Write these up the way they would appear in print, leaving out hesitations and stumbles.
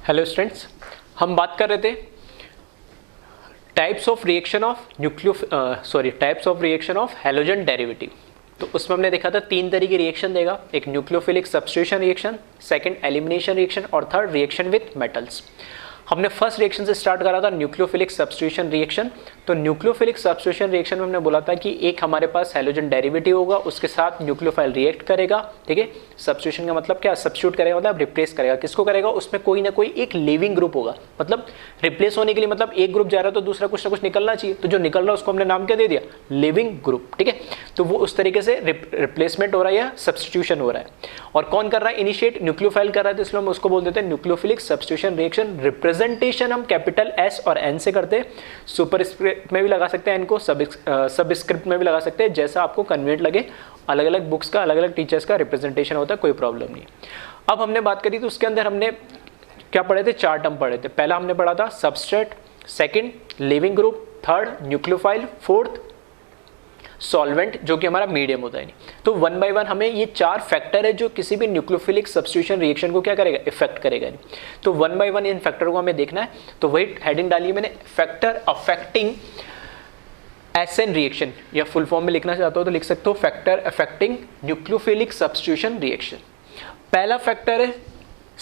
Hello students, हम बात कर रहे थे types of reaction of halogen derivative. तो उसमें हमने देखा था तीन तरह की रिएक्शन देगा, एक nucleophilic substitution reaction, second elimination reaction और थर्ड रिएक्शन विद मेटल्स। हमने फर्स्ट रिएक्शन से स्टार्ट करा था न्यूक्लियोफिलिक सब्स्टिट्यूशन रिएक्शन। तो न्यूक्लियोफिलिक सब्स्टिट्यूशन रिएक्शन में हमने बोला था कि एक हमारे पास हैलोजन डेरिवेटिव होगा, उसके साथ न्यूक्लियोफाइल रिएक्ट करेगा। ठीक है, सब्स्टिट्यूशन का मतलब क्या, सब्स्टिट्यूट करेगा मतलब रिप्लेस करेगा। किसको करेगा, उसमें कोई ना कोई एक लिविंग ग्रुप होगा, मतलब रिप्लेस होने के लिए, मतलब एक ग्रुप जा रहा है तो दूसरा कुछ ना कुछ निकलना चाहिए, तो जो निकल रहा है उसको हमने नाम क्या दे दिया, लिविंग ग्रुप। ठीक है, तो वो उस तरीके से रिप्लेसमेंट हो रहा है या सब्स्टिट्यूशन हो रहा है। और कौन कर रहा है, इनिशिएट न्यूक्लियोफाइल कर रहा है, तो इसलिए हम उसको बोल देते हैं न्यूक्लियोफिलिक सब्स्टिट्यूशन रिएक्शन। रिप्रेजेंटेशन हम कैपिटल एस और एन से करते हैं, सुपरस्क्रिप्ट में भी लगा सकते हैं इनको, सबस्क्रिप्ट में भी लगा सकते हैं, जैसा आपको कन्वीनियंट लगे। अलग अलग बुक्स का, अलग अलग टीचर्स का रिप्रेजेंटेशन होता है, कोई प्रॉब्लम नहीं। अब हमने बात करी तो उसके अंदर हमने क्या पढ़े थे, चार टर्म पढ़े थे। पहला हमने पढ़ा था substrate, second leaving group, third nucleophile, fourth solvent जो कि हमारा मीडियम होता है। तो वन बाय वन हमें ये चार फैक्टर है जो किसी भी न्यूक्लियोफिलिक सब्स्टिट्यूशन रिएक्शन को क्या करेगा, इफेक्ट करेगा। तो one by one in factor को हमें देखना है। तो वही हेडिंग डाली मैंने, फैक्टर अफेक्टिंग एसएन रिएक्शन, या फुल फॉर्म में लिखना चाहते हो तो लिख सकते हो factor affecting nucleophilic substitution reaction. पहला फैक्टर है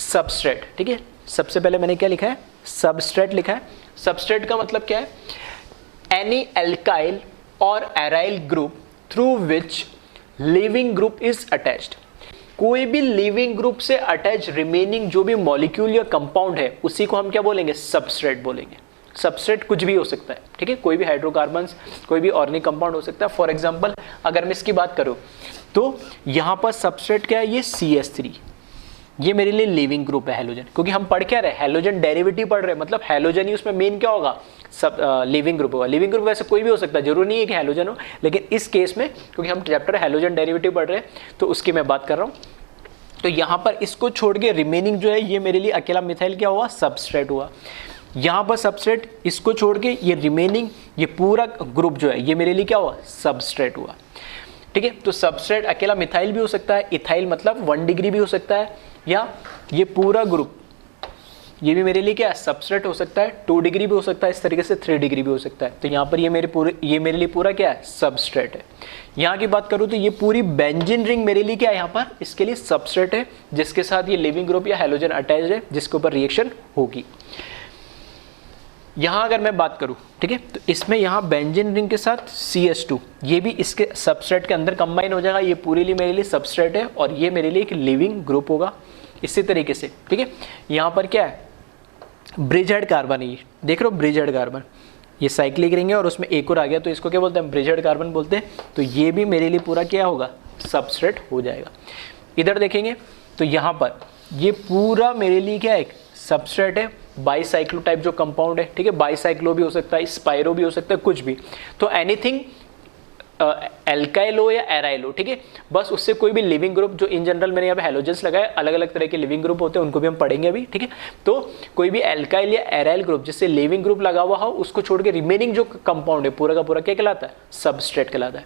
सबस्ट्रेट। ठीक है, सबसे पहले मैंने क्या लिखा है, सबस्ट्रेट लिखा है। सबस्ट्रेट का मतलब क्या है, एनी एल्काइल और aryl group through which leaving group is attached. कोई भी लिविंग ग्रुप से अटैच रिमेनिंग जो भी मॉलिक्यूल या कंपाउंड है उसी को हम क्या बोलेंगे, सबस्ट्रेट बोलेंगे। सबस्ट्रेट कुछ भी हो सकता है, ठीक है, कोई भी हाइड्रोकार्बन्स, कोई भी ऑर्गेनिक कंपाउंड हो सकता है। फॉर एग्जांपल अगर मैं इसकी बात करूं तो यहां पर सबस्ट्रेट क्या है, ये CH3, ये मेरे लिए लिविंग ग्रुप है हैलोजन, क्योंकि हम पढ़ क्या रहे, हैलोजन डेरिवेटिव पढ़ रहे हैं, मतलब हैलोजन ही उसमें मेन क्या होगा, सब लिविंग ग्रुप होगा। लिविंग ग्रुप वैसे कोई भी हो सकता है, जरूरी नहीं है कि हैलोजन हो, लेकिन इस केस में क्योंकि हम चैप्टर हैलोजन डेरिवेटिव पढ़ रहे हैं तो उसकी मैं बात कर रहा हूँ। तो यहाँ पर इसको छोड़ के रिमेनिंग जो है ये मेरे लिए अकेला मिथाइल क्या हुआ, सबस्ट्रेट हुआ। यहाँ पर सबस्ट्रेट, इसको छोड़ के ये रिमेनिंग ये पूरा ग्रुप जो है ये मेरे लिए क्या हुआ, सबस्ट्रेट हुआ। ठीक है, तो सबस्ट्रेट अकेला मिथाइल भी हो सकता है, इथाइल मतलब 1 डिग्री भी हो सकता है, या ये पूरा ग्रुप ये भी मेरे लिए क्या है, सबस्ट्रेट हो सकता है, 2 डिग्री भी हो सकता है, इस तरीके से 3 डिग्री भी हो सकता है। तो यहाँ पर ये मेरे लिए पूरा क्या है, सबस्ट्रेट है। यहाँ की बात करूँ तो ये पूरी बेंजीन रिंग मेरे लिए क्या है, यहाँ पर इसके लिए सबस्ट्रेट है, जिसके साथ ये लिविंग ग्रुप या हैलोजन अटैच्ड है, जिसके ऊपर रिएक्शन होगी। यहाँ अगर मैं बात करूँ, ठीक है, तो इसमें यहाँ बेंजीन रिंग के साथ CH2 ये भी इसके सबस्ट्रेट के अंदर कंबाइन हो जाएगा। ये पूरी लिए मेरे लिए सबस्ट्रेट है और ये मेरे लिए एक लिविंग ग्रुप होगा। इसी तरीके से ठीक है, यहाँ पर क्या है, ब्रिज हेड कार्बन है, ये देख रहे हो ब्रिज हेड कार्बन, ये साइक्लिक रिंग है और उसमें एक और आ गया तो इसको क्या बोलते हैं, ब्रिज हेड कार्बन बोलते हैं। तो ये भी मेरे लिए पूरा क्या होगा, सबस्ट्रेट हो जाएगा। इधर देखेंगे तो यहाँ पर ये पूरा मेरे लिए क्या है, सबस्ट्रेट है। बाईसाइक्लो टाइप जो कंपाउंड है, ठीक है, बाईसाइक्लो भी हो सकता है, स्पाइरो भी हो सकता है, कुछ भी। तो एनीथिंग एल्काइल हो या एराइल हो, ठीक है, बस उससे कोई भी लिविंग ग्रुप, जो इन जनरल मैंने यहाँ पे हैलोजेंस लगाए, अलग अलग तरह के लिविंग ग्रुप होते हैं, उनको भी हम पढ़ेंगे अभी। ठीक है, तो कोई भी एल्काइल या एराइल ग्रुप जिससे लिविंग ग्रुप लगा हुआ हो, उसको छोड़ के रिमेनिंग जो कंपाउंड है पूरा का पूरा क्या कहलाता है, सबस्ट्रेट कहलाता है।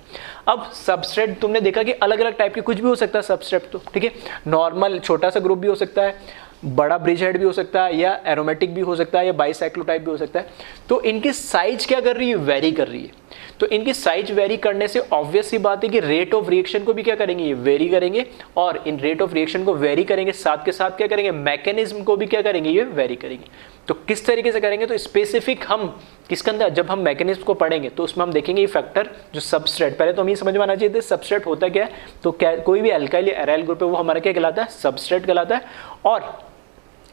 अब सबस्ट्रेट तुमने देखा कि अलग अलग टाइप के कुछ भी हो सकता है सबस्ट्रेट, तो ठीक है, नॉर्मल छोटा सा ग्रुप भी हो सकता है, बड़ा ब्रिज हेड भी हो सकता है, या एरोमेटिक भी हो सकता है, या बाईसाइक्लो टाइप भी हो सकता है। तो इनकी साइज क्या कर रही है, वेरी कर रही है। तो इनकी साइज वेरी करने से ऑब्वियस सी बात है कि रेट ऑफ रिएक्शन को भी क्या करेंगे, ये वेरी करेंगे, और इन रेट ऑफ रिएक्शन को वेरी करेंगे, साथ के साथ क्या करेंगे, मैकेनिज्म को भी क्या करेंगे, ये वेरी करेंगे। तो किस तरीके से करेंगे, तो स्पेसिफिक हम किसके अंदर, जब हम मैकेनिज्म को पढ़ेंगे तो उसमें हम देखेंगे ये फैक्टर जो सबस्ट्रेट, पहले तो हमें समझ में आना चाहिए सबस्ट्रेट होता क्या है। तो क्या कोई भी एल्काइल या एराइल ग्रुप है वो हमारा क्या कहलाता है, सबस्ट्रेट कहलाता है, और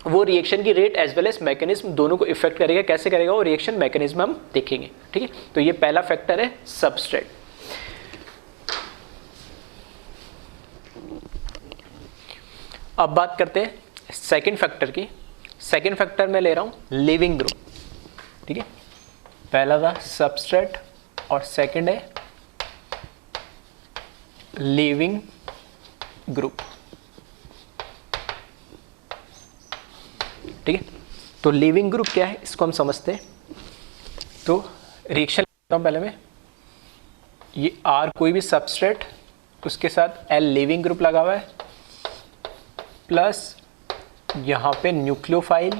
वो रिएक्शन की rate as well as mechanism दोनों को इफेक्ट करेगा। कैसे करेगा वो रिएक्शन मैकेनिज्म हम देखेंगे। ठीक है, तो ये पहला फैक्टर है सबस्ट्रेट। अब बात करते हैं सेकंड फैक्टर की। सेकंड फैक्टर में ले रहा हूं लिविंग ग्रुप। ठीक है, पहला था सबस्ट्रेट और सेकंड है लिविंग ग्रुप। ठीक है, तो लिविंग ग्रुप क्या है इसको हम समझते हैं। तो रिएक्शन लेता हूं पहले मैं, ये R कोई भी सबस्ट्रेट, उसके साथ L लिविंग ग्रुप लगा हुआ है, प्लस यहाँ पे न्यूक्लियोफाइल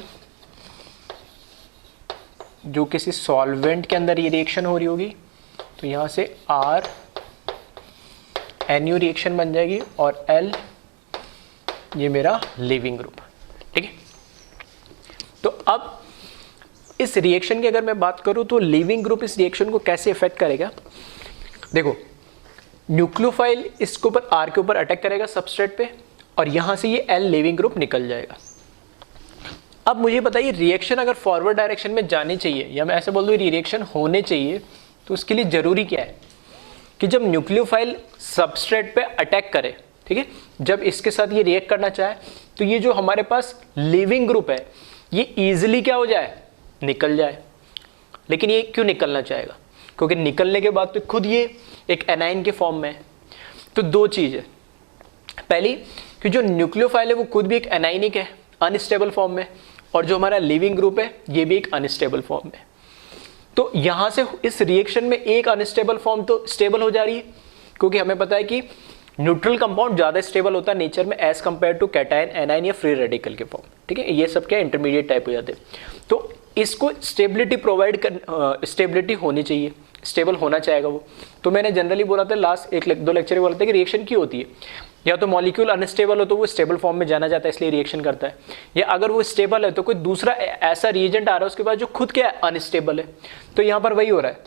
जो किसी सॉल्वेंट के अंदर ये रिएक्शन हो रही होगी, तो यहाँ से R NU रिएक्शन बन जाएगी और L ये मेरा लीविंग ग्रुप, ठीक है। तो अब इस रिएक्शन की अगर मैं बात करूँ तो लीविंग ग्रुप इस रिएक्शन को कैसे इफेक्ट करेगा। देखो, न्यूक्लियोफाइल इसके ऊपर R के ऊपर अटैक करेगा सबस्ट्रेट पे और यहाँ से ये L लीविंग ग्रुप निकल जाएगा। अब मुझे बताइए रिएक्शन अगर फॉरवर्ड डायरेक्शन में जानी चाहिए या मैं ऐसे बोल दूँ रिएक्शन होने चाहिए, तो उसके लिए ज़रूरी क्या है कि जब न्यूक्लियोफाइल सबस्ट्रेट पे अटैक करे, ठीक है, जब इसके साथ ये रिएक्ट करना चाहे तो ये जो हमारे पास लीविंग ग्रुप है ये ईजिली क्या हो जाए, निकल जाए। लेकिन ये क्यों निकलना चाहेगा, क्योंकि निकलने के बाद तो खुद ये एक एनाइन के फॉर्म में है। तो दो चीज़ है, पहली कि जो न्यूक्लियोफाइल है वो खुद भी एक एनाइनिक है, अनस्टेबल फॉर्म में, और जो हमारा लीविंग ग्रुप है ये भी एक अनस्टेबल फॉर्म में। तो यहाँ से इस रिएक्शन में एक अनस्टेबल फॉर्म तो स्टेबल हो जा रही है, क्योंकि हमें पता है कि न्यूट्रल कंपाउंड ज़्यादा स्टेबल होता है नेचर में as compare to cation, anion या फ्री रेडिकल के फॉर्म, ठीक है। ये सब क्या इंटरमीडिएट टाइप हो जाते हैं। तो इसको स्टेबिलिटी प्रोवाइड कर, स्टेबिलिटी होनी चाहिए, स्टेबल होना चाहेगा वो। तो मैंने जनरली बोला था लास्ट एक दो लेक्चर में बोला था कि रिएक्शन क्यों होती है, या तो मॉलिक्यूल अनस्टेबल हो तो वो स्टेबल फॉर्म में जाना जाता है इसलिए रिएक्शन करता है, या अगर वो स्टेबल है तो कोई दूसरा ऐसा रिएजेंट आ रहा है उसके पास जो खुद क्या है, अनस्टेबल है। तो यहाँ पर वही हो रहा है,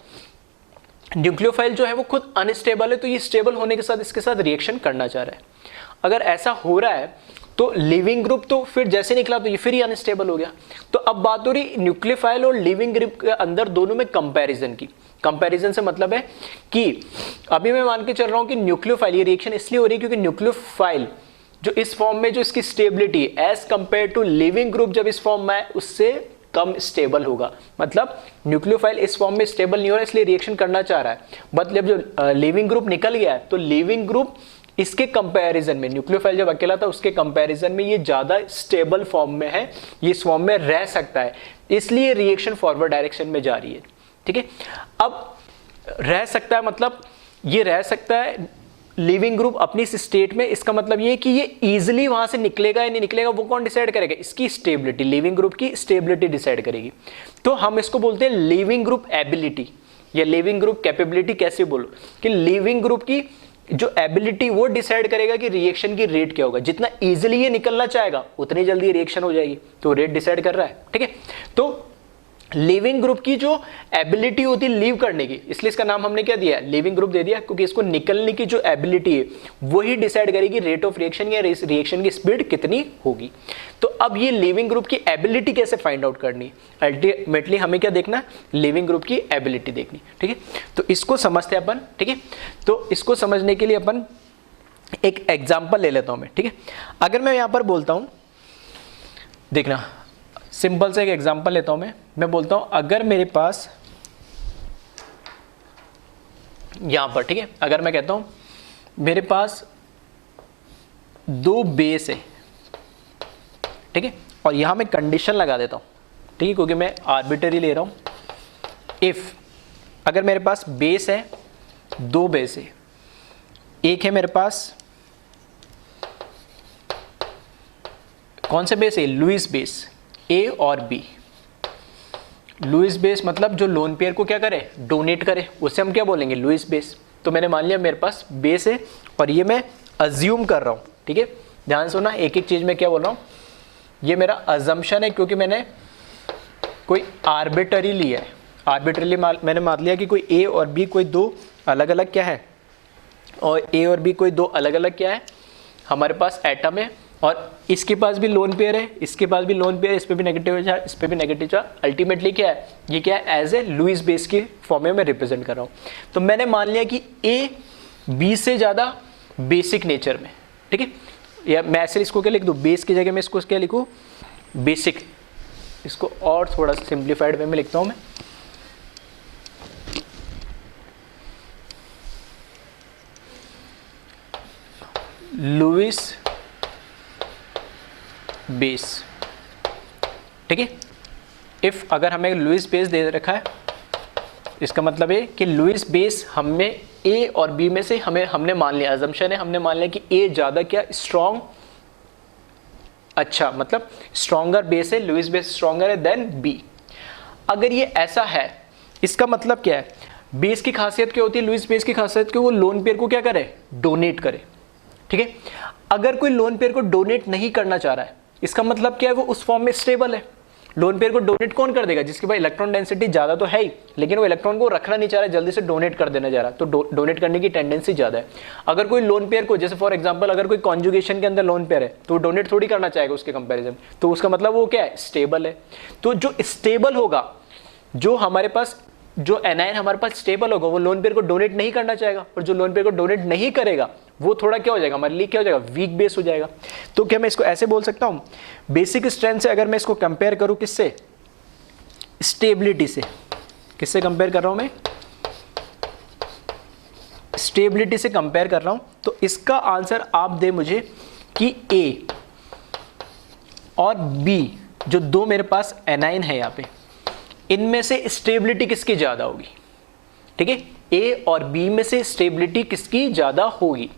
न्यूक्लियोफाइल जो है वो खुद अनस्टेबल है, तो ये स्टेबल होने के साथ इसके साथ रिएक्शन करना चाह रहा है। अगर ऐसा हो रहा है तो लिविंग ग्रुप तो फिर जैसे निकला तो ये फिर ही अनस्टेबल हो गया। तो अब बात हो रही न्यूक्लियोफाइल और लिविंग ग्रुप के अंदर दोनों में कंपैरिजन की। कंपैरिजन से मतलब है कि अभी मैं मान के चल रहा हूं कि न्यूक्लियोफाइल ये रिएक्शन इसलिए हो रही है क्योंकि न्यूक्लियोफाइल जो इस फॉर्म में जो इसकी stability as compare to leaving group जब इस फॉर्म में है उससे कम स्टेबल होगा। मतलब न्यूक्लियोफाइल इस फॉर्म में स्टेबल नहीं हो रहा है इसलिए रिएक्शन करना चाह रहा है। मतलब जो लिविंग ग्रुप निकल गया है तो लिविंग ग्रुप इसके कंपैरिजन में, न्यूक्लियोफाइल जब अकेला था उसके कंपैरिजन में ये ज्यादा स्टेबल फॉर्म में है, ये इस फॉर्म में रह सकता है, इसलिए रिएक्शन फॉरवर्ड डायरेक्शन में जा रही है, ठीक है। अब रह सकता है मतलब ये रह सकता है लिविंग ग्रुप अपनी इस स्टेट में, इसका मतलब ये कि ये इजीली वहां से निकलेगा या नहीं निकलेगा वो कौन डिसाइड करेगा, इसकी स्टेबिलिटी, लिविंग ग्रुप की स्टेबिलिटी डिसाइड करेगी। तो हम इसको बोलते हैं लिविंग ग्रुप एबिलिटी या लिविंग ग्रुप कैपेबिलिटी। कैसे बोलो कि लिविंग ग्रुप की जो एबिलिटी वो डिसाइड करेगा कि रिएक्शन की रेट क्या होगा। जितना इजीली ये निकलना चाहेगा उतनी जल्दी रिएक्शन हो जाएगी, तो रेट डिसाइड कर रहा है, ठीक है। तो लिविंग ग्रुप की जो एबिलिटी होती है लीव करने की, इसलिए इसका नाम हमने क्या दिया, लिविंग ग्रुप दे दिया, क्योंकि इसको निकलने की जो एबिलिटी है वही डिसाइड करेगी रेट ऑफ रिएक्शन या रिएक्शन की स्पीड कितनी होगी। तो अब ये लिविंग ग्रुप की एबिलिटी कैसे फाइंड आउट करनी, अल्टीमेटली हमें क्या देखना है, लिविंग ग्रुप की एबिलिटी देखनी, ठीक है। तो इसको समझते हैं अपन, ठीक है। तो इसको समझने के लिए अपन एक एग्जाम्पल ले लेता हूं मैं, ठीक है। अगर मैं यहां पर बोलता हूं, देखना सिंपल से एक एग्जांपल लेता हूं मैं बोलता हूं अगर मेरे पास यहां पर, ठीक है, अगर मैं कहता हूं मेरे पास दो बेस है, ठीक है, और यहां मैं कंडीशन लगा देता हूं, ठीक है, क्योंकि मैं आर्बिट्ररी ले रहा हूं। इफ अगर मेरे पास बेस है, दो बेस है, एक है मेरे पास कौन से बेस है, लुईस बेस, ए और बी। लुईस बेस मतलब जो लोन पेयर को क्या करे, डोनेट करे, उससे हम क्या बोलेंगे, लुईस बेस। तो मैंने मान लिया मेरे पास बेस है और ये मैं अज्यूम कर रहा हूं, ठीक है। ध्यान सुना, एक एक चीज में क्या बोल रहा हूं, ये मेरा अजम्पशन है क्योंकि मैंने कोई आर्बिट्ररी लिया है। आर्बिट्ररी मैंने मान लिया कि कोई ए और बी कोई दो अलग अलग क्या है, और ए और बी कोई दो अलग अलग क्या है, हमारे पास एटम है, और इसके पास भी लोन पेयर है, इसके पास भी लोन पेयर है, इस पे भी नेगेटिव चार्ज, इस पे भी नेगेटिव चार्ज। अल्टीमेटली क्या है, ये क्या है, एज ए लुईस बेस की फॉर्म में मैं रिप्रेजेंट कर रहा हूँ। तो मैंने मान लिया कि ए बी से ज़्यादा बेसिक नेचर में, ठीक है, या मैं ऐसे इसको क्या लिख दूँ, बेस की जगह में इसको क्या लिखूँ, बेसिक। इसको और थोड़ा सा सिंप्लीफाइड वे में लिखता हूँ मैं, लुईस बेस, ठीक है। इफ अगर हमें लुईस बेस दे रखा है, इसका मतलब है कि लुईस बेस हमें ए और बी में से हमने मान लिया, अजम्पशन है, हमने मान लिया कि ए ज़्यादा क्या स्ट्रॉन्ग अच्छा, मतलब स्ट्रॉन्गर बेस है, लुईस बेस स्ट्रॉन्गर है देन बी। अगर ये ऐसा है, इसका मतलब क्या है, बेस की खासियत क्या होती है, लुईस बेस की खासियत कि वो लोन पेयर को क्या करे, डोनेट करे। ठीक है, अगर कोई लोन पेयर को डोनेट नहीं करना चाह रहा है, इसका मतलब क्या है, वो उस फॉर्म में स्टेबल है। लोन पेयर को डोनेट कौन कर देगा, जिसके पास इलेक्ट्रॉन डेंसिटी ज्यादा तो है ही, लेकिन वो इलेक्ट्रॉन को रखना नहीं चाह रहा है, जल्दी से डोनेट कर देना चाह रहा है, तो डोनेट करने की टेंडेंसी ज्यादा है। अगर कोई लोन पेयर को, जैसे फॉर एग्जांपल अगर कोई कॉन्जुगेशन के अंदर लोन पेयर है, तो वो डोनेट थोड़ी करना चाहेगा उसके कंपैरिजन, तो उसका मतलब वो क्या है, स्टेबल है। तो जो स्टेबल होगा, जो हमारे पास जो एनायन हमारे पास स्टेबल होगा, वो लोन पेयर को डोनेट नहीं करना चाहेगा, और जो लोन पेयर को डोनेट नहीं करेगा वो थोड़ा क्या हो जाएगा, हमारे लिए क्या हो जाएगा, वीक बेस हो जाएगा। तो क्या मैं इसको ऐसे बोल सकता हूं, बेसिक स्ट्रेंथ से अगर मैं इसको कंपेयर करूं किससे, स्टेबिलिटी से, किससे कंपेयर कर रहा हूं मैं, स्टेबिलिटी से कंपेयर कर रहा हूं, तो इसका आंसर आप दे मुझे कि ए और बी, जो दो मेरे पास एनाइन है यहां पे, इनमें से स्टेबिलिटी किसकी ज्यादा होगी। ठीक है, ए और बी में से स्टेबिलिटी किसकी ज्यादा होगी।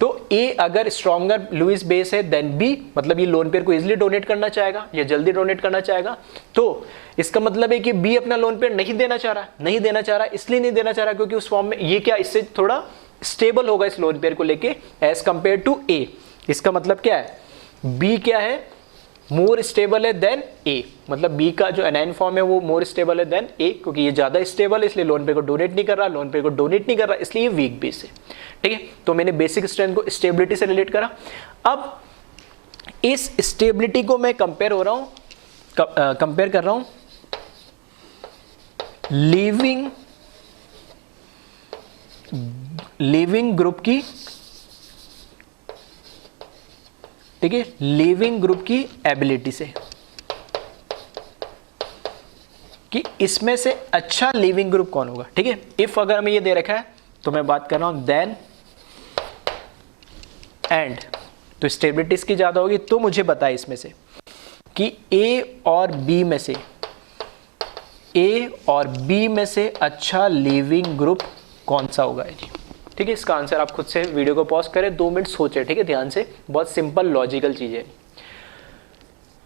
तो ए अगर स्ट्रॉन्गर लुईस बेस है देन बी, मतलब ये लोन पेयर को इजीली डोनेट करना चाहेगा या जल्दी डोनेट करना चाहेगा, तो इसका मतलब है कि बी अपना लोन पेयर नहीं देना चाह रहा, नहीं देना चाह रहा, इसलिए नहीं देना चाह रहा क्योंकि उस फॉर्म में ये क्या, इससे थोड़ा स्टेबल होगा इस लोन पेयर को लेके एज कंपेयर टू ए। इसका मतलब क्या है, बी क्या है, मोर स्टेबल है देन ए, मतलब बी का जो एनाइन फॉर्म है वो मोर स्टेबल है देन ए, क्योंकि ये ज्यादा स्टेबल है इसलिए लोन पेयर को डोनेट नहीं कर रहा, लोन पेयर को डोनेट नहीं कर रहा इसलिए ये वीक बेस है। ठीक है, तो मैंने बेसिक स्ट्रेंथ को स्टेबिलिटी से रिलेट करा। अब इस स्टेबिलिटी को मैं कंपेयर हो रहा हूं, कंपेयर कर रहा हूं लीविंग ग्रुप की, ठीक है, लीविंग ग्रुप की एबिलिटी से, कि इसमें से अच्छा लीविंग ग्रुप कौन होगा। ठीक है, इफ अगर हमें ये दे रखा है तो मैं बात कर रहा हूं देन एंड, तो स्टेबिलिटी इसकी ज्यादा होगी, तो मुझे बताए इसमें से कि ए और बी में से, ए और बी में से अच्छा लीविंग ग्रुप कौन सा होगा जी। ठीक है, इसका आंसर आप खुद से वीडियो को पॉज करें, 2 मिनट सोचें। ठीक है, ध्यान से, बहुत सिंपल लॉजिकल चीज है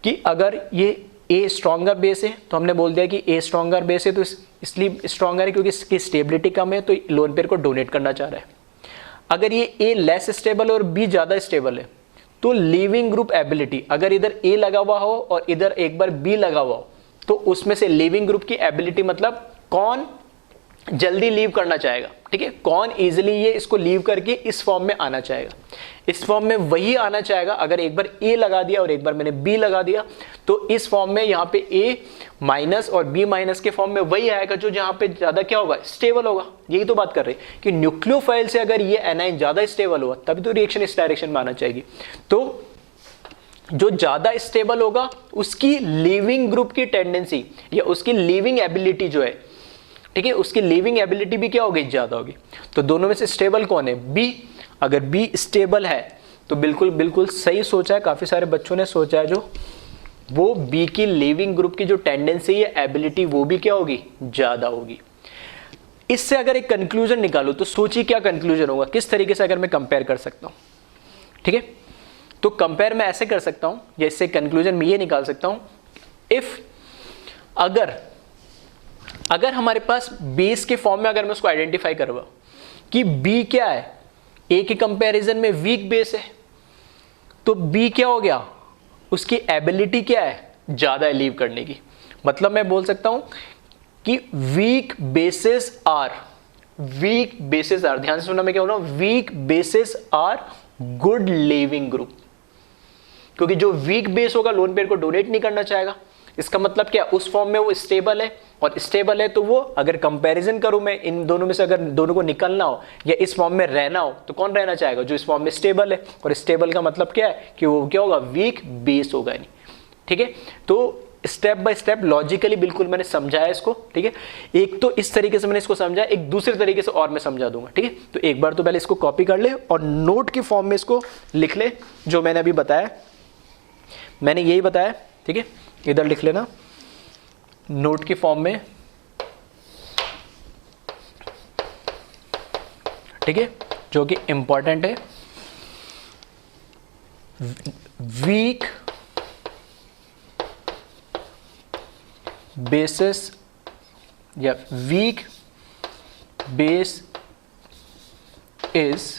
कि अगर ये ए स्ट्रॉन्गर बेस है तो हमने बोल दिया कि ए स्ट्रॉन्गर बेस है तो इसलिए स्ट्रॉन्गर है क्योंकि इसकी स्टेबिलिटी कम है, तो लोन पेयर को डोनेट करना चाह रहा है। अगर ये ए लेस स्टेबल और बी ज्यादा स्टेबल है, तो लीविंग ग्रुप एबिलिटी, अगर इधर ए लगा हुआ हो और इधर एक बार बी लगा हुआ हो, तो उसमें से लीविंग ग्रुप की एबिलिटी मतलब कौन जल्दी लीव करना चाहेगा। ठीक है, कौन इजीली ये इसको लीव करके इस फॉर्म में आना चाहेगा, इस फॉर्म में वही आना चाहेगा। अगर एक बार ए लगा दिया और एक बार मैंने बी लगा दिया, तो इस फॉर्म में यहाँ पे ए माइनस और बी माइनस के फॉर्म में वही आएगा जो जहां पे ज्यादा क्या होगा, स्टेबल होगा। यही तो बात कर रहे हैं कि न्यूक्लियोफाइल से अगर ये एनाइन ज्यादा स्टेबल हुआ तभी तो रिएक्शन इस डायरेक्शन में आना चाहिए। तो जो ज्यादा स्टेबल होगा उसकी लीविंग ग्रुप की टेंडेंसी या उसकी लीविंग एबिलिटी जो है, ठीक है, उसकी लीविंग एबिलिटी भी क्या होगी, ज्यादा होगी। तो दोनों में से स्टेबल कौन है, बी। अगर बी स्टेबल है तो बिल्कुल बिल्कुल सही सोचा है, काफी सारे बच्चों ने सोचा है, जो वो बी की लीविंग ग्रुप की जो टेंडेंसी है, एबिलिटी, वो भी क्या होगी, ज्यादा होगी। इससे अगर एक कंक्लूजन निकालो तो सोचिए क्या कंक्लूजन होगा, किस तरीके से अगर मैं कंपेयर कर सकता हूं। ठीक है, तो कंपेयर मैं ऐसे कर सकता हूं, या इससे कंक्लूजन मैं ये निकाल सकता हूं, इफ अगर हमारे पास बेस के फॉर्म में अगर मैं उसको आइडेंटिफाई करवा कि बी क्या है, ए के कंपैरिजन में वीक बेस है, तो बी क्या हो गया, उसकी एबिलिटी क्या है, ज्यादा लीव करने की। मतलब मैं बोल सकता हूं कि वीक बेसिस आर, ध्यान से सुनना, मैं क्या बोल रहा हूं, weak bases are good leaving group, क्योंकि जो वीक बेस होगा लोन पेयर को डोनेट नहीं करना चाहेगा। इसका मतलब क्या, उस फॉर्म में वो स्टेबल है, और स्टेबल है तो वो, अगर कंपैरिजन करूं मैं इन दोनों में से, अगर दोनों को निकलना हो या इस फॉर्म में रहना हो, तो कौन रहना चाहेगा, जो इस फॉर्म में स्टेबल है। और स्टेबल का मतलब क्या है कि वो क्या होगा, वीक बेस होगा नहीं। ठीक है, तो स्टेप बाय स्टेप लॉजिकली बिल्कुल मैंने समझाया इसको। ठीक है, एक तो इस तरीके से मैंने इसको समझाया, एक दूसरे तरीके से और मैं समझा दूंगा। ठीक है, तो एक बार तो पहले इसको कॉपी कर ले और नोट के फॉर्म में इसको लिख ले, जो मैंने अभी बताया, मैंने यही बताया। ठीक है, इधर लिख लेना नोट के फॉर्म में। ठीक है, जो कि इंपॉर्टेंट है, वीक बेसिस या weak base is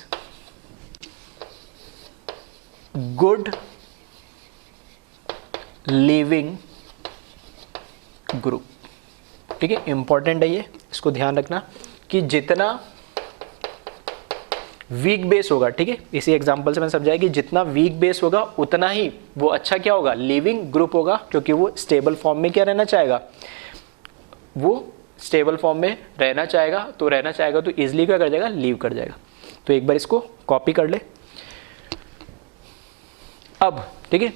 good leaving group. ठीक है, इंपॉर्टेंट है ये, इसको ध्यान रखना कि जितना वीक बेस होगा, ठीक है, इसी एग्जांपल से मैंने समझाया कि जितना वीक बेस होगा उतना ही वो अच्छा क्या होगा, लिविंग ग्रुप होगा, क्योंकि वो स्टेबल फॉर्म में क्या रहना चाहेगा, वो स्टेबल फॉर्म में रहना चाहेगा, तो रहना चाहेगा तो इजिली क्या कर जाएगा, लीव कर जाएगा। तो एक बार इसको कॉपी कर ले। अब ठीक है,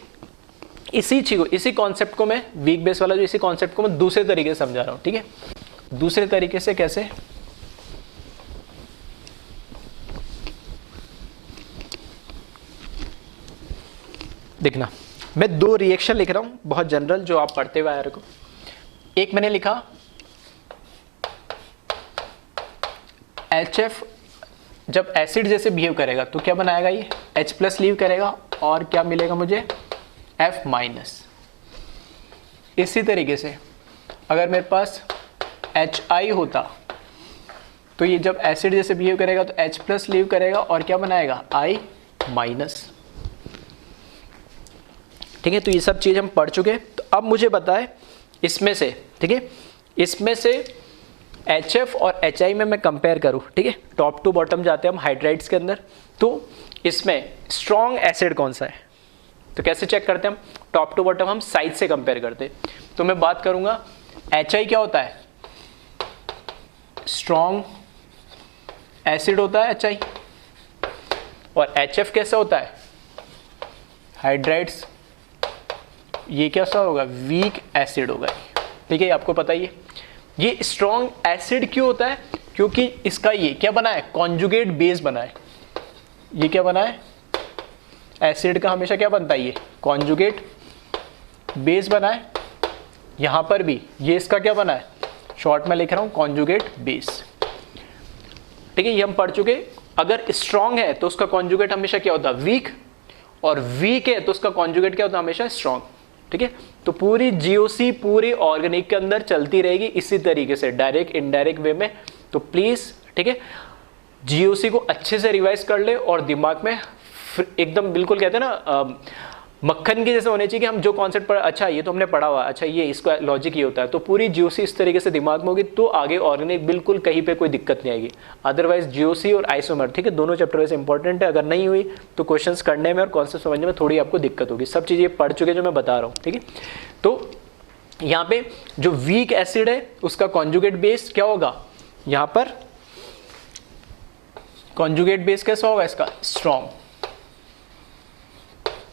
इसी चीज को, इसी कॉन्सेप्ट को मैं वीक बेस वाला जो इसी कॉन्सेप्ट को मैं दूसरे तरीके से समझा रहा हूं। ठीक है, दूसरे तरीके से कैसे, देखना, मैं दो रिएक्शन लिख रहा हूं बहुत जनरल जो आप पढ़ते हुए आए रखो। एक मैंने लिखा HF जब एसिड जैसे बिहेव करेगा तो क्या बनाएगा, ये H प्लस लीव करेगा और क्या मिलेगा मुझे, F माइनस। इसी तरीके से अगर मेरे पास HI होता तो ये जब एसिड जैसे बिहेव करेगा तो H प्लस लीव करेगा और क्या बनाएगा, I माइनस। ठीक है, तो ये सब चीज हम पढ़ चुके। तो अब मुझे बताए इसमें से, ठीक है, इसमें से HF और HI में मैं कंपेयर करूं। ठीक है, टॉप टू बॉटम जाते हैं हम हाइड्राइड्स के अंदर। तो इसमें स्ट्रॉन्ग एसिड कौन सा है, तो कैसे चेक करते हैं हम, टॉप टू बॉटम हम साइड से कंपेयर करते हैं। तो मैं बात करूंगा HI क्या होता है, स्ट्रॉन्ग एसिड होता है HI, और HF कैसा होता है, हाइड्राइड्स, ये कैसा होगा, वीक एसिड होगा। ठीक है, आपको पता ही है ये स्ट्रॉन्ग एसिड क्यों होता है, क्योंकि इसका ये क्या बना है, कॉन्जुगेट बेस बना है। ये क्या बना है, एसिड का हमेशा क्या बनता है, ये कॉन्जुगेट बेस बना है। यहां पर भी ये इसका क्या बना है, शॉर्ट में लिख रहा हूं कॉन्जुगेट बेस। ठीक है, ये हम पढ़ चुके। अगर स्ट्रॉन्ग है तो उसका कॉन्जुगेट हमेशा क्या होता है, वीक, और वीक है तो उसका कॉन्जुगेट क्या होता है, हमेशा स्ट्रॉन्ग। ठीक है, तो पूरी जीओसी पूरी ऑर्गेनिक के अंदर चलती रहेगी इसी तरीके से, डायरेक्ट इनडायरेक्ट वे में। तो प्लीज, ठीक है, जीओसी को अच्छे से रिवाइज कर ले और दिमाग में एकदम बिल्कुल कहते हैं ना मक्खन के जैसे होने चाहिए कि हम जो कॉन्सेप्ट पढ़ा, अच्छा ये तो हमने पढ़ा हुआ, अच्छा ये इसका लॉजिक ये होता है। तो पूरी जीओसी इस तरीके से दिमाग में होगी तो आगे ऑर्गेनिक बिल्कुल कहीं पे कोई दिक्कत नहीं आएगी। अदरवाइज जीओसी और आइसोमर, ठीक है, दोनों चैप्टर वैसे इंपॉर्टेंट है, अगर नहीं हुई तो क्वेश्चंस करने में और कॉन्सेप्ट समझने में थोड़ी आपको दिक्कत होगी। सब चीज़ें पढ़ चुके जो मैं बता रहा हूँ। ठीक है, तो यहाँ पे जो वीक एसिड है उसका कॉन्जुगेट बेस क्या होगा, यहाँ पर कॉन्जुगेट बेस कैसा होगा इसका, स्ट्रॉन्ग,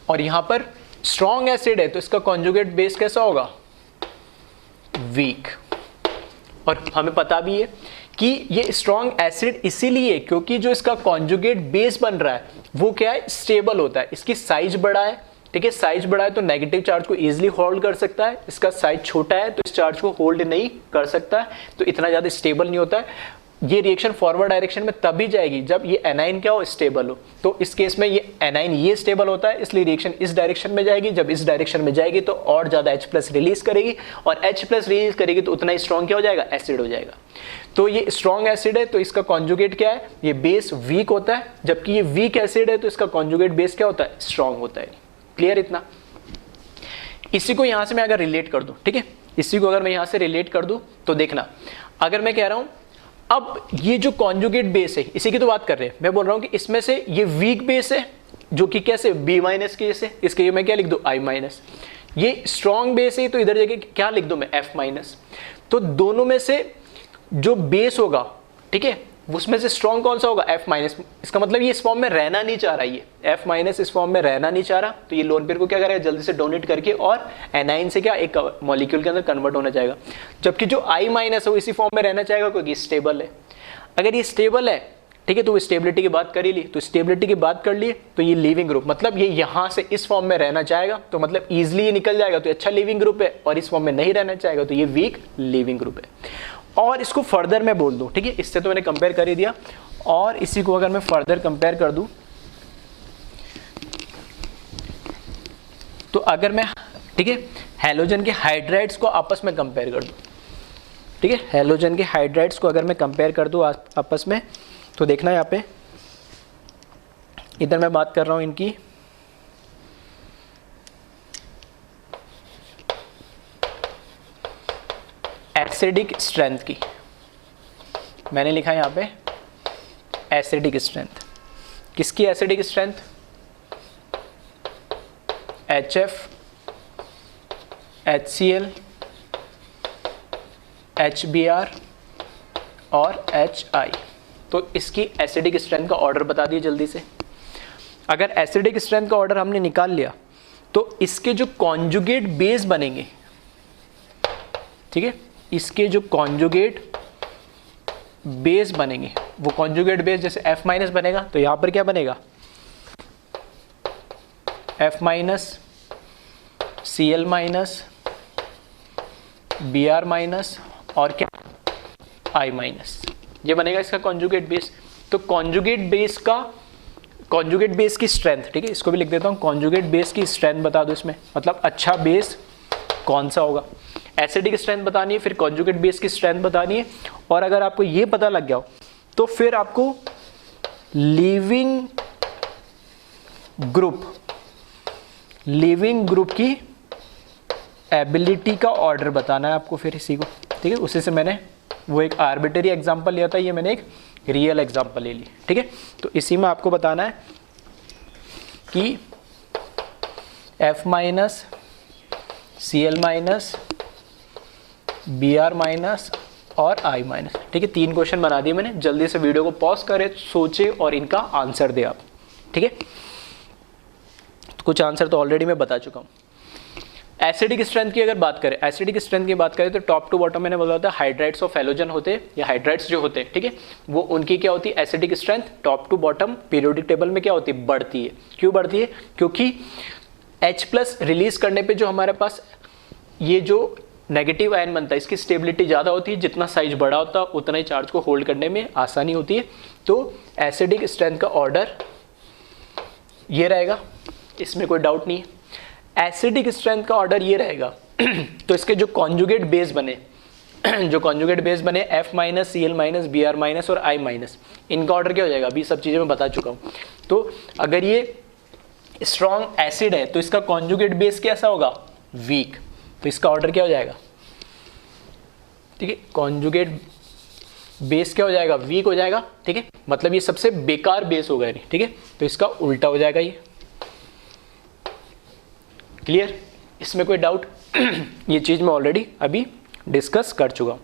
और यहां पर स्ट्रॉन्ग एसिड है तो इसका कॉन्जुगेट बेस कैसा होगा, वीक। और हमें पता भी है कि ये स्ट्रॉन्ग एसिड इसीलिए क्योंकि जो इसका कॉन्जुगेट बेस बन रहा है वो क्या है, स्टेबल होता है। इसकी साइज बड़ा है, ठीक है, साइज बड़ा है तो नेगेटिव चार्ज को इजीली होल्ड कर सकता है। इसका साइज छोटा है तो इस चार्ज को होल्ड नहीं कर सकता है, तो इतना ज्यादा स्टेबल नहीं होता है। ये रिएक्शन फॉरवर्ड डायरेक्शन में तभी जाएगी जब ये एनाइन क्या हो, स्टेबल हो। तो इस केस में ये एनाइन ये स्टेबल होता है, इसलिए रिएक्शन इस डायरेक्शन में जाएगी। जब इस डायरेक्शन में जाएगी तो और ज्यादा H प्लस रिलीज करेगी, और H प्लस रिलीज करेगी तो उतना ही स्ट्रॉन्ग क्या हो जाएगा, एसिड हो जाएगा। तो ये स्ट्रॉन्ग एसिड है तो इसका कॉन्जुगेट क्या है, ये बेस वीक होता है, जबकि ये वीक एसिड है तो इसका कॉन्जुगेट बेस क्या होता है, स्ट्रॉन्ग होता है। क्लियर इतना। इसी को यहां से मैं अगर रिलेट कर दूं, ठीक है, इसी को अगर मैं यहां से रिलेट कर दूं तो देखना, अगर मैं कह रहा हूं अब ये जो कॉन्जुगेट बेस है इसी की तो बात कर रहे हैं, मैं बोल रहा हूं कि इसमें से ये वीक बेस है जो कि कैसे, B माइनस के जैसे, इसके लिए मैं क्या लिख दूं, I माइनस। ये स्ट्रॉन्ग बेस है तो इधर जगह क्या लिख दूं मैं, F माइनस। तो दोनों में से जो बेस होगा, ठीक है, उसमें से स्ट्रॉन्ग कौन सा होगा, F माइनस। इसका मतलब ये इस फॉर्म में रहना नहीं चाह रहा, ये F माइनस इस फॉर्म में रहना नहीं चाह रहा, तो ये लोन पेयर को क्या करेगा, जल्दी से डोनेट करके और एनाइन से क्या एक मॉलिक्यूल के अंदर कन्वर्ट होना चाहेगा। जबकि जो I माइनस है वो इसी फॉर्म में रहना चाहेगा क्योंकि स्टेबल है। अगर ये स्टेबल है, ठीक है, तो स्टेबिलिटी की बात कर ही ली, तो स्टेबिलिटी की बात कर ली तो ये लिविंग ग्रुप, मतलब ये यहां से इस फॉर्म में रहना चाहेगा तो मतलब इजिली ये निकल जाएगा, तो अच्छा लिविंग ग्रुप है, और इस फॉर्म में नहीं रहना चाहेगा तो ये वीक लिविंग ग्रुप है। और इसको फर्दर मैं बोल दूं, ठीक है, इससे तो मैंने कंपेयर कर ही दिया, और इसी को अगर मैं फर्दर कंपेयर कर दूं तो अगर मैं, ठीक है, हैलोजन के हाइड्राइड्स को आपस में कंपेयर कर दूँ, ठीक है, हैलोजन के हाइड्राइड्स को अगर मैं कंपेयर कर दूँ आपस में, तो देखना यहाँ पे, इधर मैं बात कर रहा हूँ इनकी एसिडिक स्ट्रेंथ की, मैंने लिखा है यहाँ पे एसिडिक स्ट्रेंथ। किसकी acidic strength? HF, HCl, HBr और HI। तो इसकी एसिडिक स्ट्रेंथ का ऑर्डर बता दिए जल्दी से। अगर एसिडिक स्ट्रेंथ का ऑर्डर हमने निकाल लिया तो इसके जो कॉन्जुगेट बेस बनेंगे, ठीक है, इसके जो कॉन्जुगेट बेस बनेंगे, वो कॉन्जुगेट बेस जैसे F माइनस बनेगा तो यहां पर क्या बनेगा? F minus, Cl minus, Br minus और क्या? I माइनस, ये बनेगा इसका कॉन्जुगेट बेस। तो कॉन्जुगेट बेस की स्ट्रेंथ, ठीक है, इसको भी लिख देता हूं, कॉन्जुगेट बेस की स्ट्रेंथ बता दो इसमें, मतलब अच्छा बेस कौन सा होगा। एसिडिक स्ट्रेंथ बतानी है, फिर कॉन्जुगेट बेस की स्ट्रेंथ बतानी है, और अगर आपको ये पता लग गया हो तो फिर आपको लीविंग ग्रुप की एबिलिटी का ऑर्डर बताना है आपको फिर इसी को, ठीक है। उसी से मैंने वो एक आर्बिट्ररी एग्जांपल लिया था, ये मैंने एक रियल एग्जांपल ले ली, ठीक है। तो इसी में आपको बताना है कि F minus, Cl minus, Br minus और I माइनस, ठीक है। 3 क्वेश्चन बना दिए मैंने, जल्दी से वीडियो को पॉज करें, सोचे और इनका आंसर दे आप, ठीक है। तो कुछ आंसर तो ऑलरेडी मैं बता चुका हूं। एसिडिक स्ट्रेंथ की अगर बात करें, एसिडिक स्ट्रेंथ की बात करें तो टॉप टू बॉटम मैंने बोला था हाइड्राइड्स ऑफ हैलोजन होते हैं, या हाइड्राइड्स जो होते हैं, ठीक है, वो उनकी क्या होती है? Acidic strength top to bottom periodic table में क्या होती है? बढ़ती है। क्यों बढ़ती है? क्योंकि H+ रिलीज करने पे जो हमारे पास ये जो नेगेटिव आयन बनता है, इसकी स्टेबिलिटी ज़्यादा होती है, जितना साइज बड़ा होता है उतना ही चार्ज को होल्ड करने में आसानी होती है। तो एसिडिक स्ट्रेंथ का ऑर्डर ये रहेगा, इसमें कोई डाउट नहीं है। एसिडिक स्ट्रेंथ का ऑर्डर ये रहेगा तो इसके जो कॉन्जुगेट बेस बने F minus, Cl minus, Br minus और I माइनस, इनका ऑर्डर क्या हो जाएगा? अभी सब चीज़ें मैं बता चुका हूँ। तो अगर ये स्ट्रॉन्ग एसिड है तो इसका कॉन्जुगेट बेस कैसा होगा? वीक। तो इसका ऑर्डर क्या हो जाएगा? ठीक है, कॉन्जुगेट बेस क्या हो जाएगा? वीक हो जाएगा, ठीक है, मतलब ये सबसे बेकार बेस होगा, ठीक है। तो इसका उल्टा हो जाएगा ये। क्लियर? इसमें कोई डाउट? ये चीज मैं ऑलरेडी अभी डिस्कस कर चुका हूं।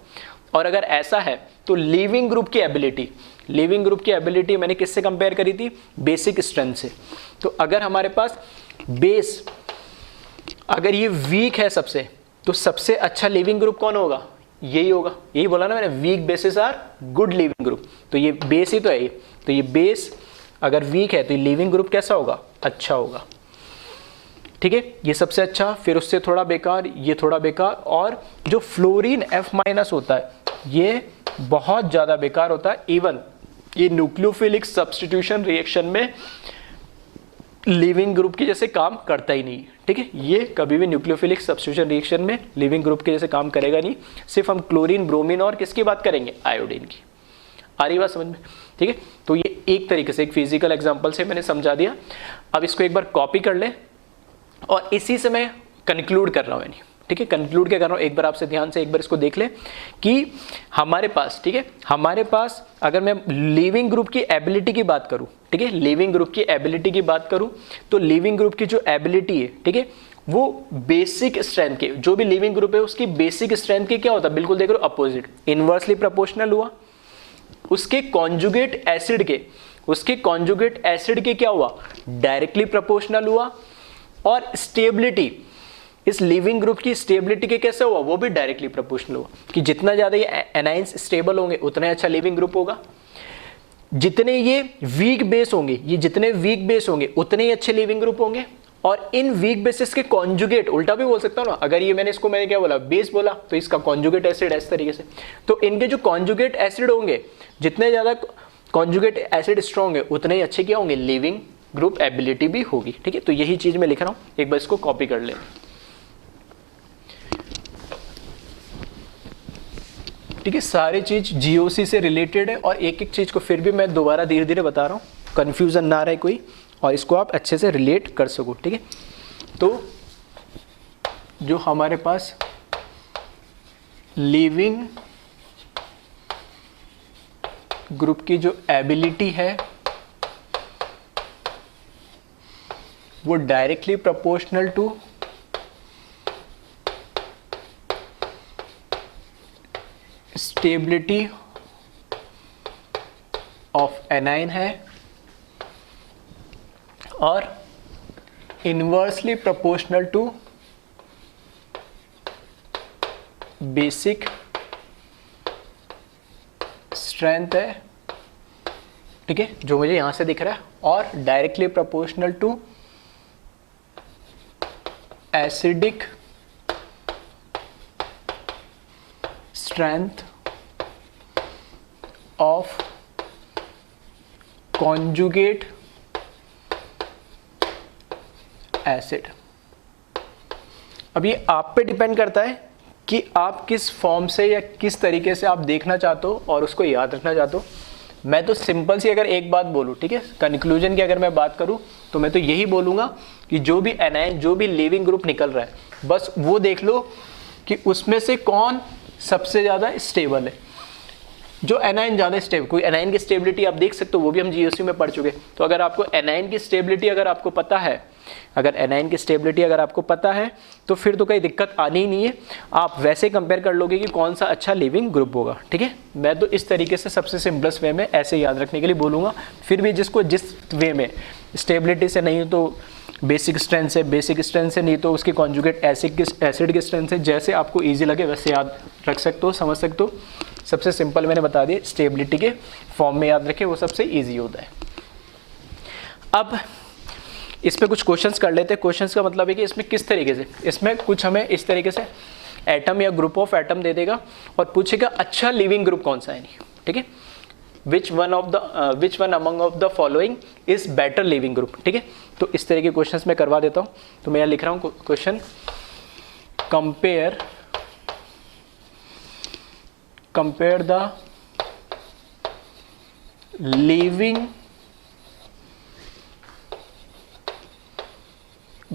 और अगर ऐसा है तो लीविंग ग्रुप की एबिलिटी मैंने किससे कंपेयर करी थी? बेसिक स्ट्रेंथ से। तो अगर हमारे पास बेस अगर ये वीक है सबसे, तो सबसे अच्छा लिविंग ग्रुप कौन होगा? यही होगा। यही बोला ना मैंने, weak bases are good leaving group. तो ये बेस ही तो है ये। तो ये बेस अगर वीक है तो ये लिविंग ग्रुप कैसा होगा? अच्छा होगा, ठीक है। ये सबसे अच्छा, फिर उससे थोड़ा बेकार, ये थोड़ा बेकार, और जो फ्लोरीन F माइनस होता है ये बहुत ज़्यादा बेकार होता है। इवन ये न्यूक्लियोफिलिक सब्स्टिट्यूशन रिएक्शन में लिविंग ग्रुप की जैसे काम करता ही नहीं, ठीक है। ये कभी भी न्यूक्लियोफिलिक सब्स्टिट्यूशन रिएक्शन में लिविंग ग्रुप के जैसे काम करेगा नहीं। सिर्फ हम क्लोरीन, ब्रोमीन और किसकी बात करेंगे? आयोडीन की। आ रही बात समझ में? ठीक है। तो ये एक तरीके से एक फिजिकल एग्जाम्पल से मैंने समझा दिया। अब इसको एक बार कॉपी कर ले और इसी से मैं कंक्लूड कर रहा हूँ, ठीक है। कंक्लूड क्या कर रहा हूँ, एक बार आपसे ध्यान से एक बार इसको देख ले कि हमारे पास, ठीक है, हमारे पास अगर मैं लिविंग ग्रुप की एबिलिटी की बात करूँ, ठीक है, लिविंग ग्रुप की एबिलिटी की बात करूँ, तो लिविंग ग्रुप की जो एबिलिटी है, ठीक है, वो बेसिक स्ट्रेंथ के, जो भी लिविंग ग्रुप है उसकी बेसिक स्ट्रेंथ के क्या होता है? बिल्कुल देख रहे हो, अपोजिट, इनवर्सली प्रोपोर्शनल हुआ। उसके कॉन्जुगेट एसिड के क्या हुआ? डायरेक्टली प्रोपोर्शनल हुआ। और स्टेबिलिटी, इस लिविंग ग्रुप की स्टेबिलिटी के कैसे हुआ? वो भी डायरेक्टली प्रोपोर्शनल हुआ कि जितना ज्यादा ये एनाइंस स्टेबल होंगे उतना अच्छा लिविंग ग्रुप होगा। जितने ये वीक बेस होंगे उतने ही अच्छे लिविंग ग्रुप होंगे। और इन वीक बेसिस के कॉन्जुगेट, उल्टा भी बोल सकता हूं ना, अगर ये मैंने क्या बोला? बेस बोला, तो इसका कॉन्जुगेट एसिड इस तरीके से। तो इनके जो कॉन्जुगेट एसिड होंगे, जितने ज्यादा कॉन्जुगेट एसिड स्ट्रॉन्ग है उतने ही अच्छे क्या होंगे? लिविंग ग्रुप एबिलिटी भी होगी, ठीक है। तो यही चीज मैं लिख रहा हूं, एक बार इसको कॉपी कर ले। ठीक है, सारी चीज़ जीओसी से रिलेटेड है और एक एक चीज़ को फिर भी मैं दोबारा धीरे धीरे बता रहा हूँ, कन्फ्यूज़न ना रहे कोई और इसको आप अच्छे से रिलेट कर सको। ठीक है, तो जो हमारे पास लिविंग ग्रुप की जो एबिलिटी है वो directly proportional to stability of anion है और inversely proportional to basic strength है। ठीक है, जो मुझे यहां से दिख रहा है, और directly proportional to acidic strength of conjugate acid. अब ये आप पे डिपेंड करता है कि आप किस फॉर्म से या किस तरीके से आप देखना चाहते हो और उसको याद रखना चाहते हो। मैं तो सिंपल सी अगर एक बात बोलूँ, ठीक है, कंक्लूजन की अगर मैं बात करूँ तो मैं तो यही बोलूँगा कि जो भी एनाइन, जो भी लिविंग ग्रुप निकल रहा है, बस वो देख लो कि उसमें से कौन सबसे ज़्यादा स्टेबल है। जो एनाइन ज़्यादा स्टेबल, कोई एनाइन की स्टेबिलिटी आप देख सकते हो, वो भी हम जीओसी में पढ़ चुके। तो अगर आपको एनाइन की स्टेबिलिटी अगर आपको पता है, अगर एनाइन की स्टेबिलिटी अगर आपको पता है तो फिर तो कोई दिक्कत आनी ही नहीं है। आप वैसे कंपेयर कर लोगे कि कौन सा अच्छा लिविंग ग्रुप होगा। ठीक है, मैं तो इस तरीके से सबसे सिंपलेस्ट वे में ऐसे याद रखने के लिए बोलूँगा। फिर भी जिसको जिस वे में स्टेबिलिटी से नहीं तो बेसिक स्ट्रेंथ से, बेसिक स्ट्रेंथ से नहीं तो उसकी कॉन्जुगेट एसिड की स्ट्रेंथ से, जैसे आपको ईजी लगे वैसे याद रख सकते हो, समझ सकते हो। सबसे सिंपल मैंने बता दिया, स्टेबिलिटी के फॉर्म में याद रखें, वो सबसे ईजी होता है। अब इस पे कुछ क्वेश्चंस कर लेते हैं। क्वेश्चंस का मतलब है कि इसमें किस तरीके से, इसमें कुछ हमें इस तरीके से एटम या ग्रुप ऑफ एटम दे देगा और पूछेगा अच्छा लिविंग ग्रुप कौन सा है। नहीं, ठीक है, which one among of the following is better leaving group. ठीक है, तो इस तरह के क्वेश्चंस मैं करवा देता हूँ। तो मैं यहाँ लिख रहा हूँ question, compare the living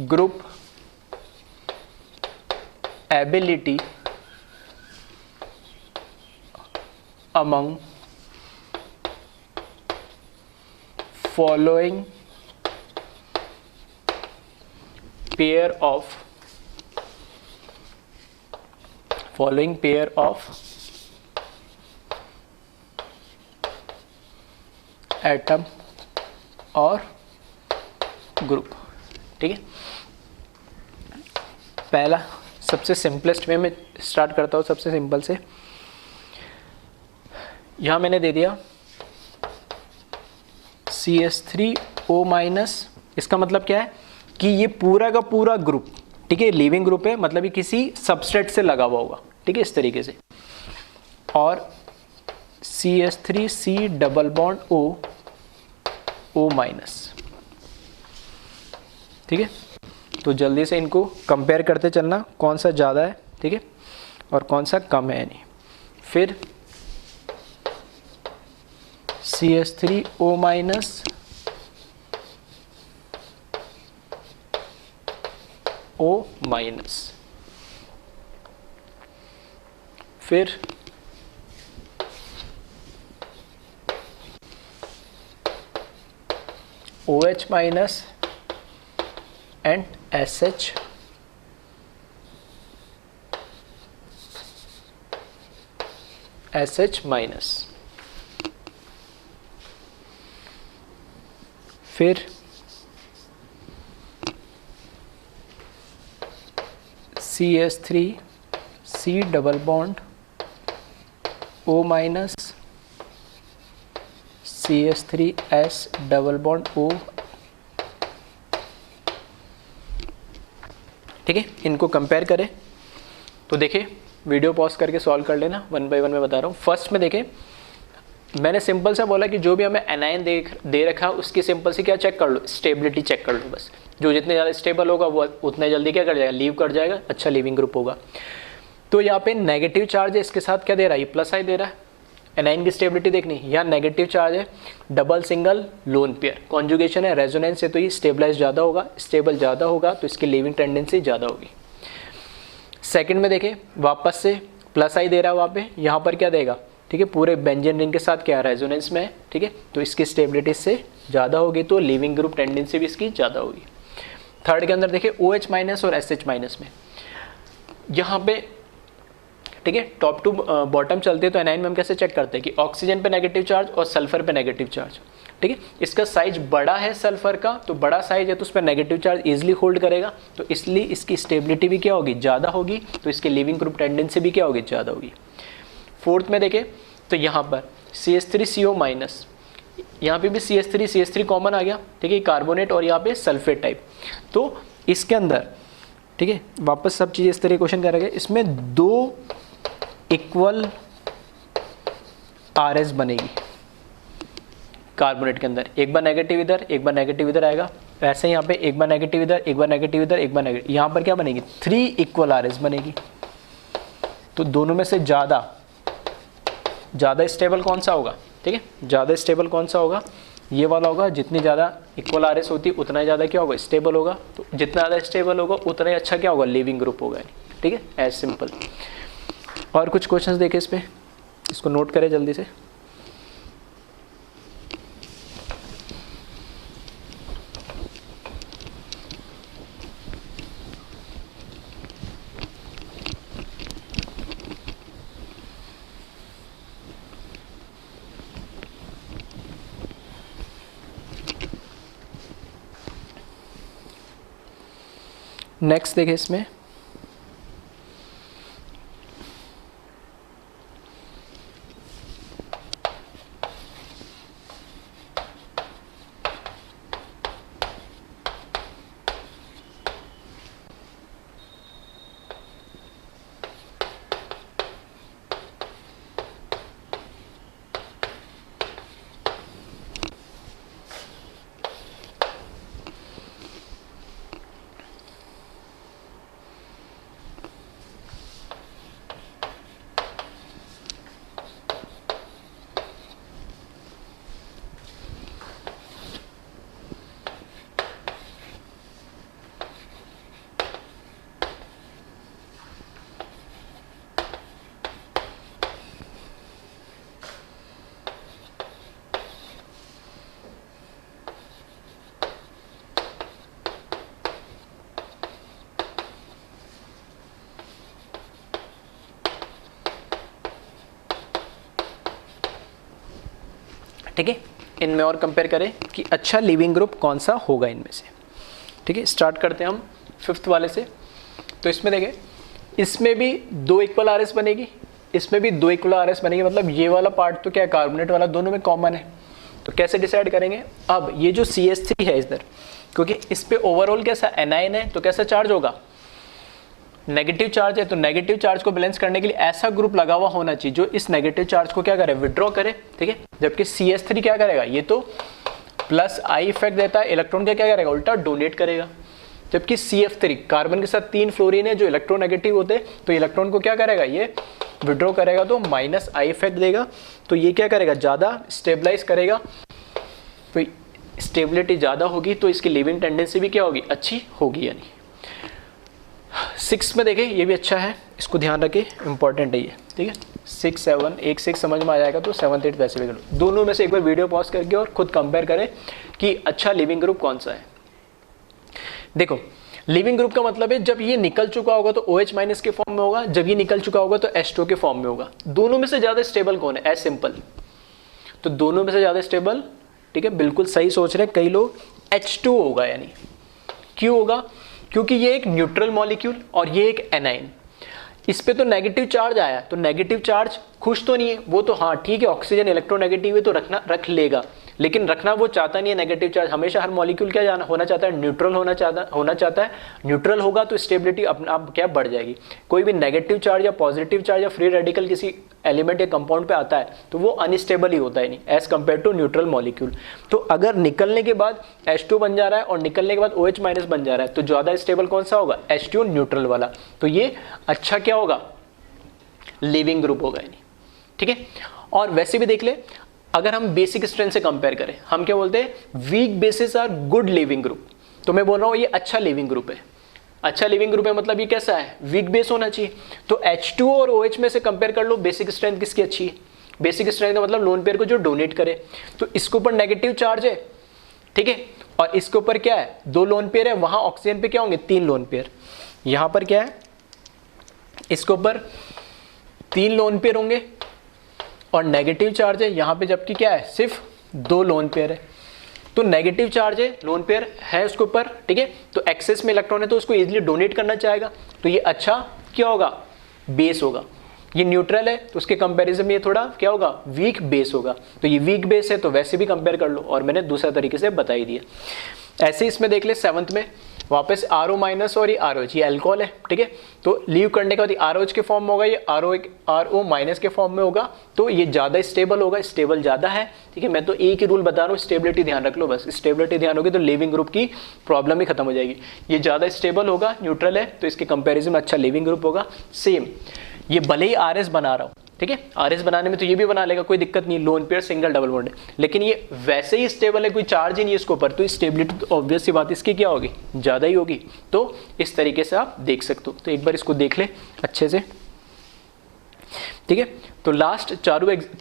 group ability among following pair of atom और ग्रुप। ठीक है, पहला सबसे सिंपलेस्ट वे में स्टार्ट करता हूँ, सबसे सिंपल से। यहाँ मैंने दे दिया CH3O-, इसका मतलब क्या है कि ये पूरा का पूरा ग्रुप, ठीक है, लिविंग ग्रुप है, मतलब ये किसी सबस्ट्रेट से लगा हुआ होगा। ठीक है, इस तरीके से। और CH3C डबल बॉन्ड O-। ठीक है, तो जल्दी से इनको कंपेयर करते चलना, कौन सा ज़्यादा है, ठीक है, और कौन सा कम है। नहीं, फिर CH3O-, O-, फिर OH- and SH, फिर CH3C double bond O-, CH3S double bond O। ठीक है, इनको कंपेयर करें तो देखिए, वीडियो पॉज करके सॉल्व कर लेना, वन बाय वन मैं बता रहा हूँ। फर्स्ट में देखें, मैंने सिंपल सा बोला कि जो भी हमें एनाइन दे रखा है उसकी सिंपल सी क्या चेक कर लो, स्टेबिलिटी चेक कर लो बस। जो जितने ज़्यादा स्टेबल होगा वो उतने जल्दी क्या कर जाएगा, लीव कर जाएगा, अच्छा लिविंग ग्रुप होगा। तो यहाँ पे नेगेटिव चार्ज है, इसके साथ क्या दे रहा है, ये प्लस आई दे रहा है। एनाइन की स्टेबिलिटी देखनी, यहाँ नेगेटिव चार्ज है, double single lone pair, conjugation है, रेजोनेंस है, तो ये स्टेबलाइज ज़्यादा होगा, स्टेबल ज़्यादा होगा, तो इसकी लीविंग टेंडेंसी ज़्यादा होगी। सेकंड में देखें, वापस से प्लस आई दे रहा है वहाँ पे, यहाँ पर क्या देगा, ठीक है, पूरे बेंजीन रिंग के साथ क्या रेजोनेंस में है, ठीक है, तो इसकी स्टेबिलिटी से ज़्यादा होगी, तो लीविंग ग्रुप टेंडेंसी भी इसकी ज़्यादा होगी। थर्ड के अंदर देखिए OH माइनस और SH माइनस में, यहाँ पे ठीक है, टॉप टू बॉटम चलते हैं, तो एनाइन में हम कैसे चेक करते हैं कि ऑक्सीजन पे नेगेटिव चार्ज और सल्फर पे नेगेटिव चार्ज, ठीक है, इसका साइज बड़ा है सल्फर का, तो बड़ा साइज है तो उस पर नेगेटिव चार्ज इजीली होल्ड करेगा, तो इसलिए इसकी स्टेबिलिटी भी क्या होगी, ज़्यादा होगी, तो इसके लीविंग ग्रुप टेंडेंसी भी क्या होगी, ज़्यादा होगी। फोर्थ में देखें तो यहाँ पर CH3CO माइनस, यहाँ पे भी CH3 कॉमन आ गया, ठीक है, कार्बोनेट और यहाँ पे सल्फेट टाइप, तो इसके अंदर ठीक है, वापस सब चीज़ें इस तरह क्वेश्चन करेंगे, इसमें 2 इक्वल RS बनेगी कार्बोनेट के अंदर, एक बार नेगेटिव इधर, एक बार नेगेटिव इधर आएगा, वैसे यहाँ पे एक बार नेगेटिव इधर, एक बार नेगेटिव इधर, एक बार नेगेटिव, यहाँ पर क्या बनेगी, 3 इक्वल RS बनेगी। तो दोनों में से ज़्यादा स्टेबल कौन सा होगा, ठीक है, ज़्यादा स्टेबल कौन सा होगा, ये वाला होगा। जितनी ज़्यादा इक्वल RS होती उतना ही ज़्यादा क्या होगा, स्टेबल होगा, तो जितना ज़्यादा स्टेबल होगा उतना ही अच्छा क्या होगा, लिविंग ग्रुप होगा, ठीक है, एज सिंपल। और कुछ क्वेश्चंस देखें इस पे, इसको नोट करें जल्दी से। नेक्स्ट देखें इसमें, ठीक है, इनमें और कंपेयर करें कि अच्छा लिविंग ग्रुप कौन सा होगा इनमें से। ठीक है, स्टार्ट करते हैं हम फिफ्थ वाले से। तो इसमें देखें, इसमें भी 2 इक्वल RS बनेगी, इसमें भी 2 इक्वल RS बनेगी, मतलब ये वाला पार्ट तो क्या है, कार्बोनेट वाला दोनों में कॉमन है। तो कैसे डिसाइड करेंगे, अब ये जो CH3 है इधर, क्योंकि इस पे ओवरऑल कैसा एनाइन है, तो कैसा चार्ज होगा, नेगेटिव चार्ज है, तो नेगेटिव चार्ज को बैलेंस करने के लिए ऐसा ग्रुप लगा हुआ होना चाहिए जो इस नेगेटिव चार्ज को क्या करे, विड्रॉ करे। ठीक है, जबकि CH3 क्या करेगा, ये तो प्लस आई इफेक्ट देता है, इलेक्ट्रॉन का क्या करेगा, उल्टा डोनेट करेगा। जबकि CF3 कार्बन के साथ 3 फ्लोरीन है जो इलेक्ट्रोनेगेटिव होते हैं, तो इलेक्ट्रॉन को क्या करेगा, ये विड्रॉ करेगा, तो माइनस आई इफेक्ट देगा, तो ये क्या करेगा, ज़्यादा स्टेबलाइज करेगा। तो स्टेबिलिटी ज़्यादा होगी तो इसकी लिविंग टेंडेंसी भी क्या होगी, अच्छी होगी। यानी 6 में देखें, ये भी अच्छा है, इसको ध्यान रखें, इंपॉर्टेंट है ये। ठीक है, 6, 7, एक 6 समझ में आ जाएगा, तो 7, 8 वैसे भी करो। दोनों में से एक बार वीडियो पॉज करके और खुद कंपेयर करें कि अच्छा लिविंग ग्रुप कौन सा है। देखो, लिविंग ग्रुप का मतलब है जब ये निकल चुका होगा तो OH माइनस के फॉर्म में होगा, जब ये निकल चुका होगा तो H2 के फॉर्म में होगा। दोनों में से ज़्यादा स्टेबल कौन है, एज सिंपल, तो दोनों में से ज़्यादा स्टेबल, ठीक है, बिल्कुल सही सोच रहे हैं कई लोग, H2 होगा। यानी क्यों होगा, क्योंकि ये एक न्यूट्रल मॉलिक्यूल और ये एक एनाइन, इस पे तो नेगेटिव चार्ज आया, तो नेगेटिव चार्ज खुश तो नहीं है, वो तो हाँ ठीक है, ऑक्सीजन इलेक्ट्रोनेगेटिव है तो रख लेगा, लेकिन रखना वो चाहता नहीं है नेगेटिव चार्ज। हमेशा हर मॉलिक्यूल क्या होना चाहता है, न्यूट्रल होना चाहता है। न्यूट्रल होगा तो स्टेबिलिटी अपने आप क्या बढ़ जाएगी। कोई भी नेगेटिव चार्ज या पॉजिटिव चार्ज या फ्री रेडिकल किसी एलिमेंट या कंपाउंड पे आता है तो वो अनस्टेबल ही होता है, नहीं as compare to neutral molecule. तो अगर निकलने के बाद H2 बन जा रहा है और निकलने के बाद OH माइनस बन जा रहा है, तो ज़्यादा स्टेबल कौन सा होगा, H2 न्यूट्रल वाला। तो ये अच्छा क्या होगा, लिविंग ग्रुप होगा नहीं, ठीक है। और वैसे भी देख ले, अगर हम बेसिक स्ट्रेंथ से कंपेयर करें, हम क्या बोलते हैं, weak bases are good leaving group. तो मैं बोल रहा हूँ ये अच्छा लिविंग ग्रुप है। अच्छा लिविंग ग्रुप है मतलब ये कैसा है, वीक बेस होना चाहिए। तो H2 और OH में से कंपेयर कर लो, बेसिक स्ट्रेंथ किसकी अच्छी है। बेसिक स्ट्रेंथ का मतलब लोन पेयर को जो डोनेट करे, तो इसके ऊपर नेगेटिव चार्ज है, ठीक है। और इसके ऊपर क्या है, 2 लोन पेयर है, वहां ऑक्सीजन पे क्या होंगे, 3 लोन पेयर। यहां पर क्या है, इसके ऊपर 3 लोन पेयर होंगे और नेगेटिव चार्ज है यहाँ पे, जबकि क्या है, सिर्फ 2 लोन पेयर है। तो नेगेटिव चार्ज है, लोन पेयर है उसके ऊपर, ठीक है। तो एक्सेस में इलेक्ट्रॉन है तो उसको इजीली डोनेट करना चाहेगा, तो ये अच्छा क्या होगा, बेस होगा। ये न्यूट्रल है तो उसके कंपैरिजन में ये थोड़ा क्या होगा, वीक बेस होगा। तो ये वीक बेस है तो वैसे भी कंपेयर कर लो, और मैंने दूसरा तरीके से बता ही दिया। ऐसे इसमें देख ले 7th में वापस RO माइनस और ये ROH, ये अल्कोहल है, ठीक है। तो लीव करने के बाद ROH के फॉर्म में होगा, ये RO माइनस के फॉर्म में होगा, तो ये ज़्यादा स्टेबल होगा, स्टेबल ज़्यादा है, ठीक है। मैं तो एक ही रूल बता रहा हूँ, स्टेबिलिटी ध्यान रख लो बस। स्टेबिलिटी ध्यान होगी तो लिविंग ग्रुप की प्रॉब्लम ही खत्म हो जाएगी। ये ज़्यादा स्टेबल होगा, न्यूट्रल है, तो इसके कंपेरिजन में अच्छा लिविंग ग्रुप होगा। सेम ये भले ही RS बना रहा हूँ, ठीक है, RS बनाने में तो ये भी बना लेगा, कोई दिक्कत नहीं, lone pair single double bond है, लेकिन ये वैसे ही स्टेबल है, कोई चार्ज ही नहीं है इसके ऊपर, तो स्टेबिलिटी तो ऑब्वियस सी बात इसकी क्या होगी, ज़्यादा ही होगी। तो इस तरीके से आप देख सकते हो। तो एक बार इसको देख ले अच्छे से, ठीक है। तो लास्ट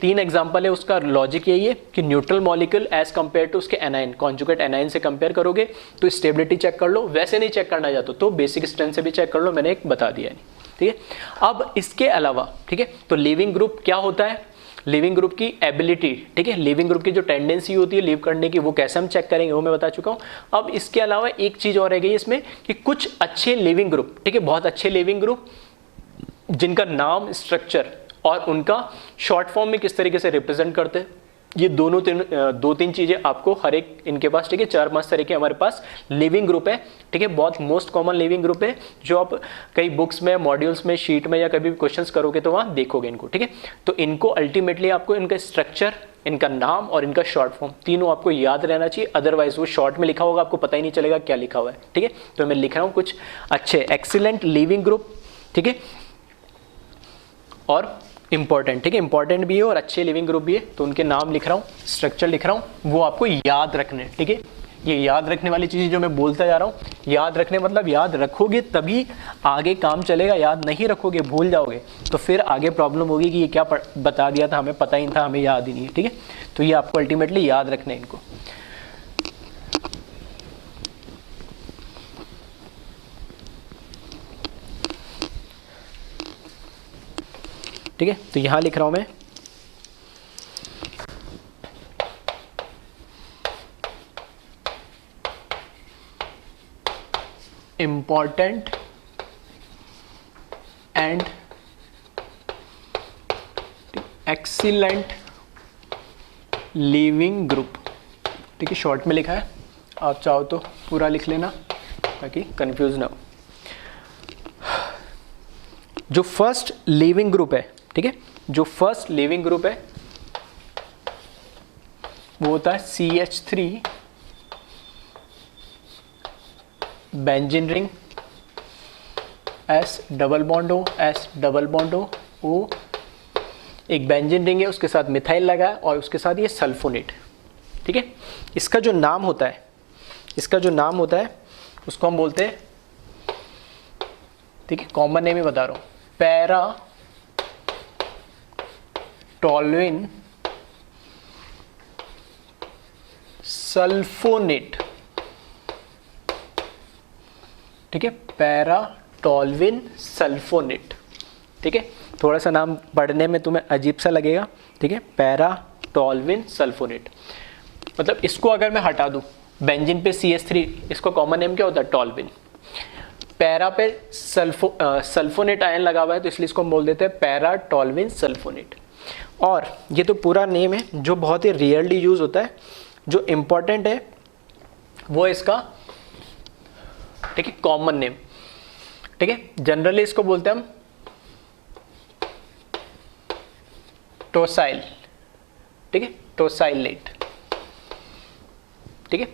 3 एग्जाम्पल है, उसका लॉजिक यही है कि neutral molecule as compare to उसके एनाइन, कॉन्जुगेट एनाइन से कंपेयर करोगे तो स्टेबिलिटी चेक कर लो, वैसे नहीं चेक करना चाहते तो बेसिक स्ट्रेंथ से भी चेक कर लो, मैंने एक बता दिया है, ठीक है। अब इसके अलावा, ठीक है, तो लिविंग ग्रुप क्या होता है, लिविंग ग्रुप की एबिलिटी, ठीक है, लिविंग ग्रुप की जो टेंडेंसी होती है लीव करने की, वो कैसे हम चेक करेंगे वो मैं बता चुका हूँ। अब इसके अलावा एक चीज़ और रह गई इसमें कि कुछ अच्छे लिविंग ग्रुप, ठीक है, बहुत अच्छे लिविंग ग्रुप जिनका नाम, स्ट्रक्चर और उनका शॉर्ट फॉर्म में किस तरीके से रिप्रेजेंट करते हैं, ये दो तीन चीज़ें आपको हर एक इनके पास, ठीक है, 4-5 तरह के हमारे पास लिविंग ग्रुप है, ठीक है। बहुत मोस्ट कॉमन लिविंग ग्रुप है जो आप कई बुक्स में, मॉड्यूल्स में, शीट में या कभी भी क्वेश्चंस करोगे तो वहाँ देखोगे इनको, ठीक है। तो इनको अल्टीमेटली आपको इनका स्ट्रक्चर, इनका नाम और इनका शॉर्ट फॉर्म तीनों आपको याद रहना चाहिए, अदरवाइज वो शॉर्ट में लिखा होगा, आपको पता ही नहीं चलेगा क्या लिखा हुआ है, ठीक है। तो मैं लिख रहा हूँ कुछ अच्छे एक्सीलेंट लिविंग ग्रुप, ठीक है, और इंपॉर्टेंट, ठीक है, इंपॉर्टेंट भी है और अच्छे लिविंग ग्रुप भी है, तो उनके नाम लिख रहा हूँ, स्ट्रक्चर लिख रहा हूँ, वो आपको याद रखने, ठीक है। ये याद रखने वाली चीज़ जो मैं बोलता जा रहा हूँ, याद रखने मतलब याद रखोगे तभी आगे काम चलेगा, याद नहीं रखोगे, भूल जाओगे तो फिर आगे प्रॉब्लम होगी कि ये क्या बता दिया था, हमें पता ही नहीं था, हमें याद ही नहीं है, ठीक है। तो ये आपको अल्टीमेटली याद रखना है इनको। ठीक है, तो यहां लिख रहा हूं मैं important and excellent leaving group, ठीक है, शॉर्ट में लिखा है, आप चाहो तो पूरा लिख लेना ताकि कंफ्यूज ना हो। जो फर्स्ट लिविंग ग्रुप है, ठीक है, जो फर्स्ट लिविंग ग्रुप है वो होता है CH3 benzene ring, S double bond O, S double bond O, एक बेंजीन रिंग है उसके साथ मिथाइल लगा है और उसके साथ ये सल्फोनेट, ठीक है। इसका जो नाम होता है, इसका जो नाम होता है उसको हम बोलते हैं, ठीक है, कॉमन नेम ही बता रहा हूँ, पैरा टॉल्विन सल्फोनेट, ठीक है, पैरा टॉल्विन सल्फोनेट, ठीक है। थोड़ा सा नाम पढ़ने में तुम्हें अजीब सा लगेगा, ठीक है, पैरा टॉल्विन सल्फोनेट, मतलब इसको अगर मैं हटा दूं, बेंजीन पे CH3, इसको कॉमन नेम क्या होता है, टॉल्विन, पैरा पे सल्फोनेट आयन लगा हुआ है तो इसलिए इसको हम बोल देते हैं पैरा टॉल्विन सल्फोनेट। और ये तो पूरा नेम है जो बहुत ही रेयरली यूज होता है, जो इम्पोर्टेंट है वो इसका, ठीक है, कॉमन नेम, ठीक है, जनरली इसको बोलते हैं हम टोसाइल, ठीक है, टोसाइलेट, ठीक है,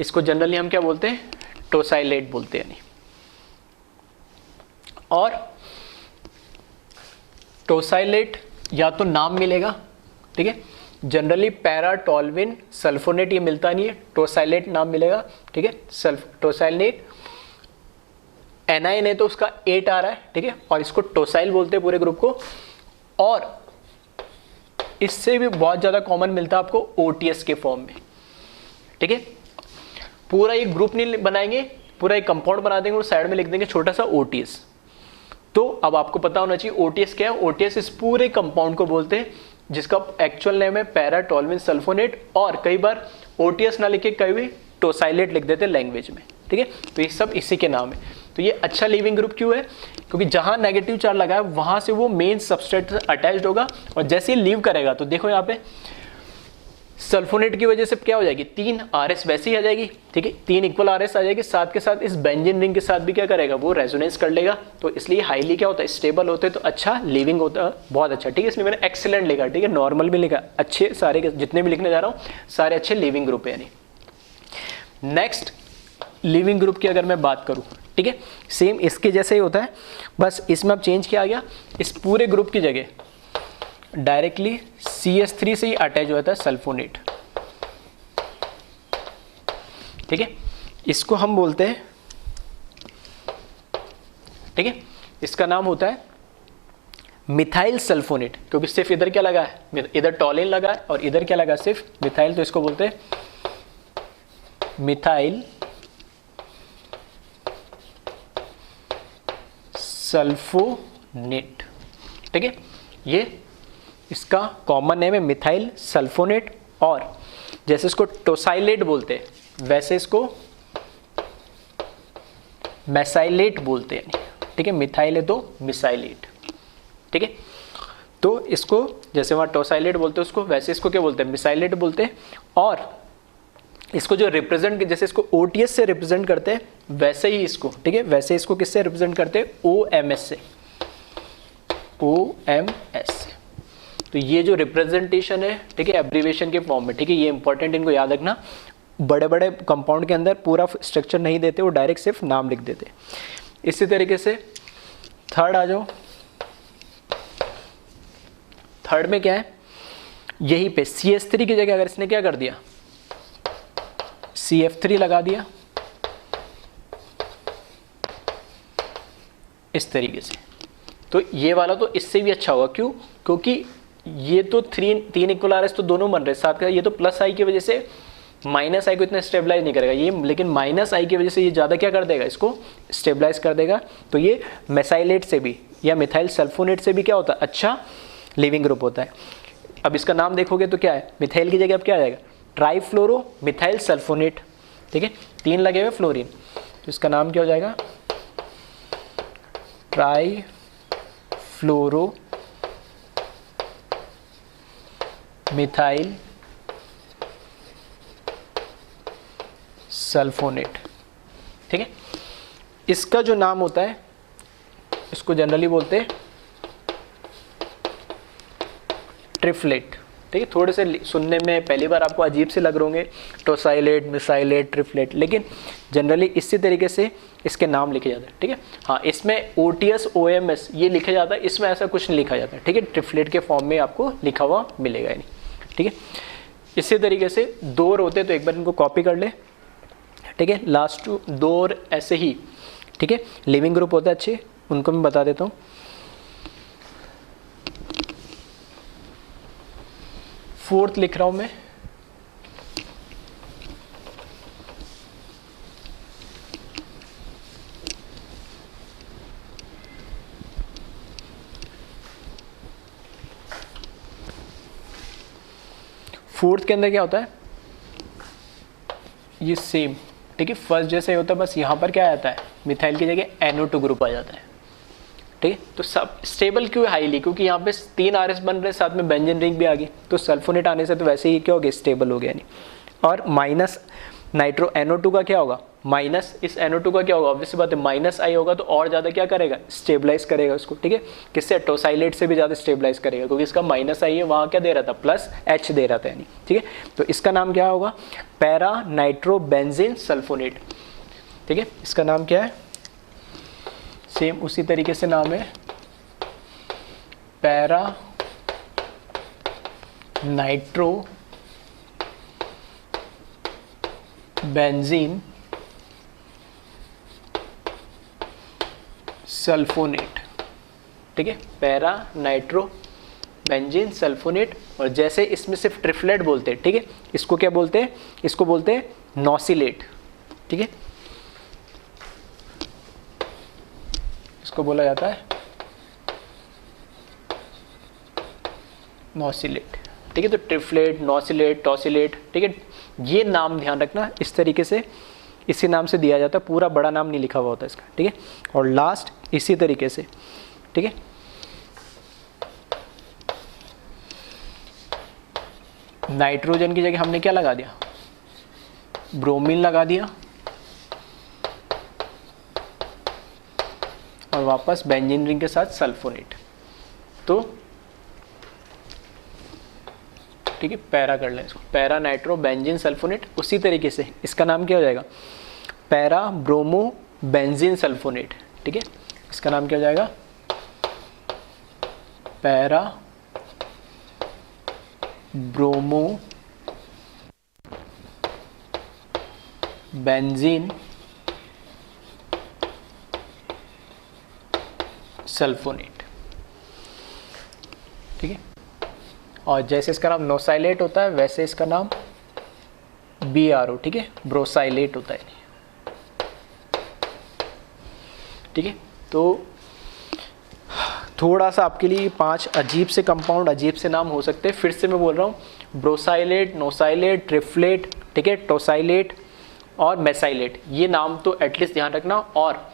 इसको जनरली हम क्या बोलते हैं, टोसाइलेट बोलते हैं। और टोसाइलेट या तो नाम मिलेगा, ठीक है, जनरली पैराटोल्विन सल्फोनेट ये मिलता नहीं है, टोसाइलेट नाम मिलेगा, ठीक है, टोसाइलेट एनआईएन है तो उसका 8 आ रहा है, ठीक है, और इसको टोसाइल बोलते हैं पूरे ग्रुप को। और इससे भी बहुत ज़्यादा कॉमन मिलता है आपको ओटीएस के फॉर्म में, ठीक है। पूरा एक ग्रुप नहीं बनाएंगे, पूरा एक कंपाउंड बना देंगे और साइड में लिख देंगे छोटा सा ओटीएस। तो अब आपको पता होना चाहिए ओटीएस क्या है। ओटीएस इस पूरे कंपाउंड को बोलते हैं जिसका एक्चुअल नेम है पैराटोल्विन सल्फोनेट, और कई बार ओटीएस ना लिखे कई भी टोसाइलेट लिख देते हैं लैंग्वेज में, ठीक है। तो ये सब इसी के नाम है। तो ये अच्छा लीविंग ग्रुप क्यों है? क्योंकि जहां नेगेटिव चार्ज लगा है वहां से वो मेन सबस्ट्रेट से अटैच्ड होगा, और जैसे ही लीव करेगा तो देखो यहाँ पे सल्फोनेट की वजह से क्या हो जाएगी, 3 RS वैसे ही आ जाएगी, ठीक है, 3 इक्वल RS आ जाएगी, साथ के साथ इस बेंजीन रिंग के साथ भी क्या करेगा, वो रेजोनेंस कर लेगा। तो इसलिए हाईली क्या होता है, स्टेबल होते हैं, तो अच्छा लीविंग होता है, बहुत अच्छा, ठीक है। इसमें मैंने एक्सीलेंट लिखा, ठीक है, नॉर्मल भी लिखा, अच्छे सारे जितने भी लिखने जा रहा हूँ सारे अच्छे लीविंग ग्रुप है। यानी नेक्स्ट लीविंग ग्रुप की अगर मैं बात करूँ, ठीक है, सेम इसके जैसे ही होता है, बस इसमें अब चेंज किया गया, इस पूरे ग्रुप की जगह डायरेक्टली CH3 से ही अटैच होता है सल्फोनेट, ठीक है, इसको हम बोलते हैं, ठीक है, इसका नाम होता है मिथाइल सल्फोनेट, क्योंकि सिर्फ इधर क्या लगा है, इधर टॉलिन लगा है और इधर क्या लगा, सिर्फ मिथाइल, तो इसको बोलते हैं मिथाइल सल्फोनेट, ठीक है। ये इसका कॉमन नेम है मिथाइल सल्फोनेट, और जैसे इसको टोसाइलेट बोलते हैं वैसे इसको मैसाइलेट बोलते हैं, ठीक है, मिथाइल है तो मिसाइलेट, ठीक है। तो इसको जैसे वहाँ टोसाइलेट बोलते हैं उसको, वैसे इसको क्या बोलते हैं, मिसाइलेट बोलते हैं। और इसको जो रिप्रेजेंट, जैसे इसको OTS से रिप्रेजेंट करते हैं वैसे ही इसको, ठीक है, वैसे इसको किससे रिप्रेजेंट करते हैं, OMS से, OMS से। तो ये जो रिप्रेजेंटेशन है, ठीक है, एब्रीविएशन के फॉर्म में, ठीक है, ये इंपॉर्टेंट, इनको याद रखना। बड़े बड़े कंपाउंड के अंदर पूरा स्ट्रक्चर नहीं देते, वो डायरेक्ट सिर्फ नाम लिख देते। इसी तरीके से थर्ड आ जाओ। थर्ड में क्या है, यहीं पे CH3 की जगह अगर इसने क्या कर दिया, CF3 लगा दिया इस तरीके से, तो ये वाला तो इससे भी अच्छा होगा। क्यों? क्योंकि ये तो 3 इक्वल RS तो दोनों बन रहे साथ का, ये तो प्लस आई की वजह से माइनस आई को इतना स्टेबलाइज नहीं करेगा ये, लेकिन माइनस आई की वजह से ये ज़्यादा क्या कर देगा, इसको स्टेबलाइज कर देगा। तो ये मेसाइलेट से भी या मिथाइल सल्फोनेट से भी क्या होता है, अच्छा लिविंग ग्रुप होता है। अब इसका नाम देखोगे तो क्या है, मिथाइल की जगह अब क्या आ जाएगा, ट्राईफ्लोरो मिथाइल सल्फोनेट, ठीक है, 3 लगे हुए फ्लोरीन, तो इसका नाम क्या हो जाएगा, ट्राईफ्लोरो मिथाइल सल्फोनेट, ठीक है। इसका जो नाम होता है इसको जनरली बोलते हैं ट्रिफ्लेट, ठीक है। थोड़े से सुनने में पहली बार आपको अजीब से लग रहे होंगे, टोसाइलेट, मिसाइलेट, ट्रिफ्लेट, लेकिन जनरली इसी तरीके से इसके नाम लिखे जाते हैं, ठीक है। हाँ, इसमें OTS OMS ये लिखा जाता है, इसमें ऐसा कुछ नहीं लिखा जाता है, ठीक है, ट्रिफ्लेट के फॉर्म में आपको लिखा हुआ मिलेगा नहीं, ठीक है। इसी तरीके से 2 और होते हैं, तो एक बार इनको कॉपी कर ले, ठीक है। लास्ट 2 और ऐसे ही, ठीक है, लिविंग ग्रुप होता है अच्छे, उनको मैं बता देता हूँ। फोर्थ लिख रहा हूं मैं, फोर्थ के अंदर क्या होता है, ये सेम, ठीक है, फर्स्ट जैसे होता है, बस यहाँ पर क्या आता है, मिथाइल की जगह NO2 ग्रुप आ जाता है, ठीक है। तो सब स्टेबल क्यों है हाईली, क्योंकि यहाँ पे 3 RS बन रहे, साथ में बेंजीन रिंग भी आ गई, तो सल्फोनेट आने से तो वैसे ही क्या हो गया, स्टेबल हो गया नहीं। और माइनस नाइट्रो NO2 का क्या होगा, माइनस इस NO2 का क्या होगा, ऑब्वियस बात है माइनस आई होगा, तो और ज़्यादा क्या करेगा, स्टेबलाइज करेगा उसको, ठीक है। किससे, टोसाइलेट से भी ज़्यादा स्टेबलाइज करेगा, क्योंकि इसका माइनस आई है, वहाँ क्या दे रहा था, प्लस H दे रहा था यानी, ठीक है। तो इसका नाम क्या होगा, पैरा नाइट्रोबेंजीन सल्फोनेट, ठीक है। इसका नाम क्या है, सेम उसी तरीके से नाम है पैरा नाइट्रो बेंजीन सल्फोनेट, ठीक है, पैरा नाइट्रो बेंजीन सल्फोनेट। और जैसे इसमें सिर्फ ट्रिफलेट बोलते हैं, ठीक है, इसको क्या बोलते हैं, इसको बोलते हैं नॉसिलेट, ठीक है, इसको बोला जाता है नॉसिलेट, ठीक है। तो ट्रिफलेट, नॉसिलेट, टॉसिलेट, ठीक है, ये नाम ध्यान रखना, इस तरीके से इसी नाम से दिया जाता है, पूरा बड़ा नाम नहीं लिखा हुआ होता इसका, ठीक है। और लास्ट इसी तरीके से, ठीक है। नाइट्रोजन की जगह हमने क्या लगा दिया, ब्रोमीन लगा दिया, और वापस बेंजीन रिंग के साथ सल्फोनेट। तो ठीक है, पैरा कर लें इसको, पैरा नाइट्रो बेंजीन सल्फोनेट। उसी तरीके से इसका नाम क्या हो जाएगा, पैरा ब्रोमो बेंजीन सल्फोनेट, ठीक है, इसका नाम क्या हो जाएगा, पैरा ब्रोमो बेंजीन सल्फोनेट, ठीक है। और जैसे इसका नाम नोसाइलेट होता है वैसे इसका नाम BRO, ठीक है, ब्रोसाइलेट होता है, ठीक है। तो थोड़ा सा आपके लिए 5 अजीब से कंपाउंड, अजीब से नाम हो सकते हैं। फिर से मैं बोल रहा हूँ, ब्रोसाइलेट, नोसाइलेट, ट्रिफलेट, ठीक है, टोसाइलेट और मेसाइलेट, ये नाम तो एटलीस्ट ध्यान रखना। और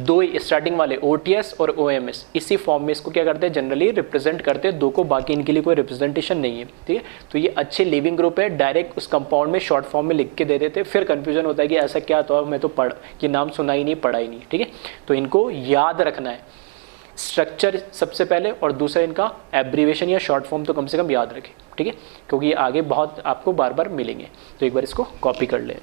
2 स्टार्टिंग वाले OTS और OMS, इसी फॉर्म में इसको क्या करते हैं, जनरली रिप्रेजेंट करते हैं 2 को, बाकी इनके लिए कोई रिप्रेजेंटेशन नहीं है, ठीक है। तो ये अच्छे लिविंग ग्रुप है, डायरेक्ट उस कंपाउंड में शॉर्ट फॉर्म में लिख के दे देते, फिर कंफ्यूजन होता है कि ऐसा क्या, तो मैं तो ये नाम सुना ही नहीं, पढ़ा ही नहीं, ठीक है। तो इनको याद रखना है, स्ट्रक्चर सबसे पहले, और दूसरा इनका एब्रीवेशन या शॉर्ट फॉर्म तो कम से कम याद रखें, ठीक है, क्योंकि ये आगे बहुत आपको बार बार मिलेंगे। तो एक बार इसको कॉपी कर लें।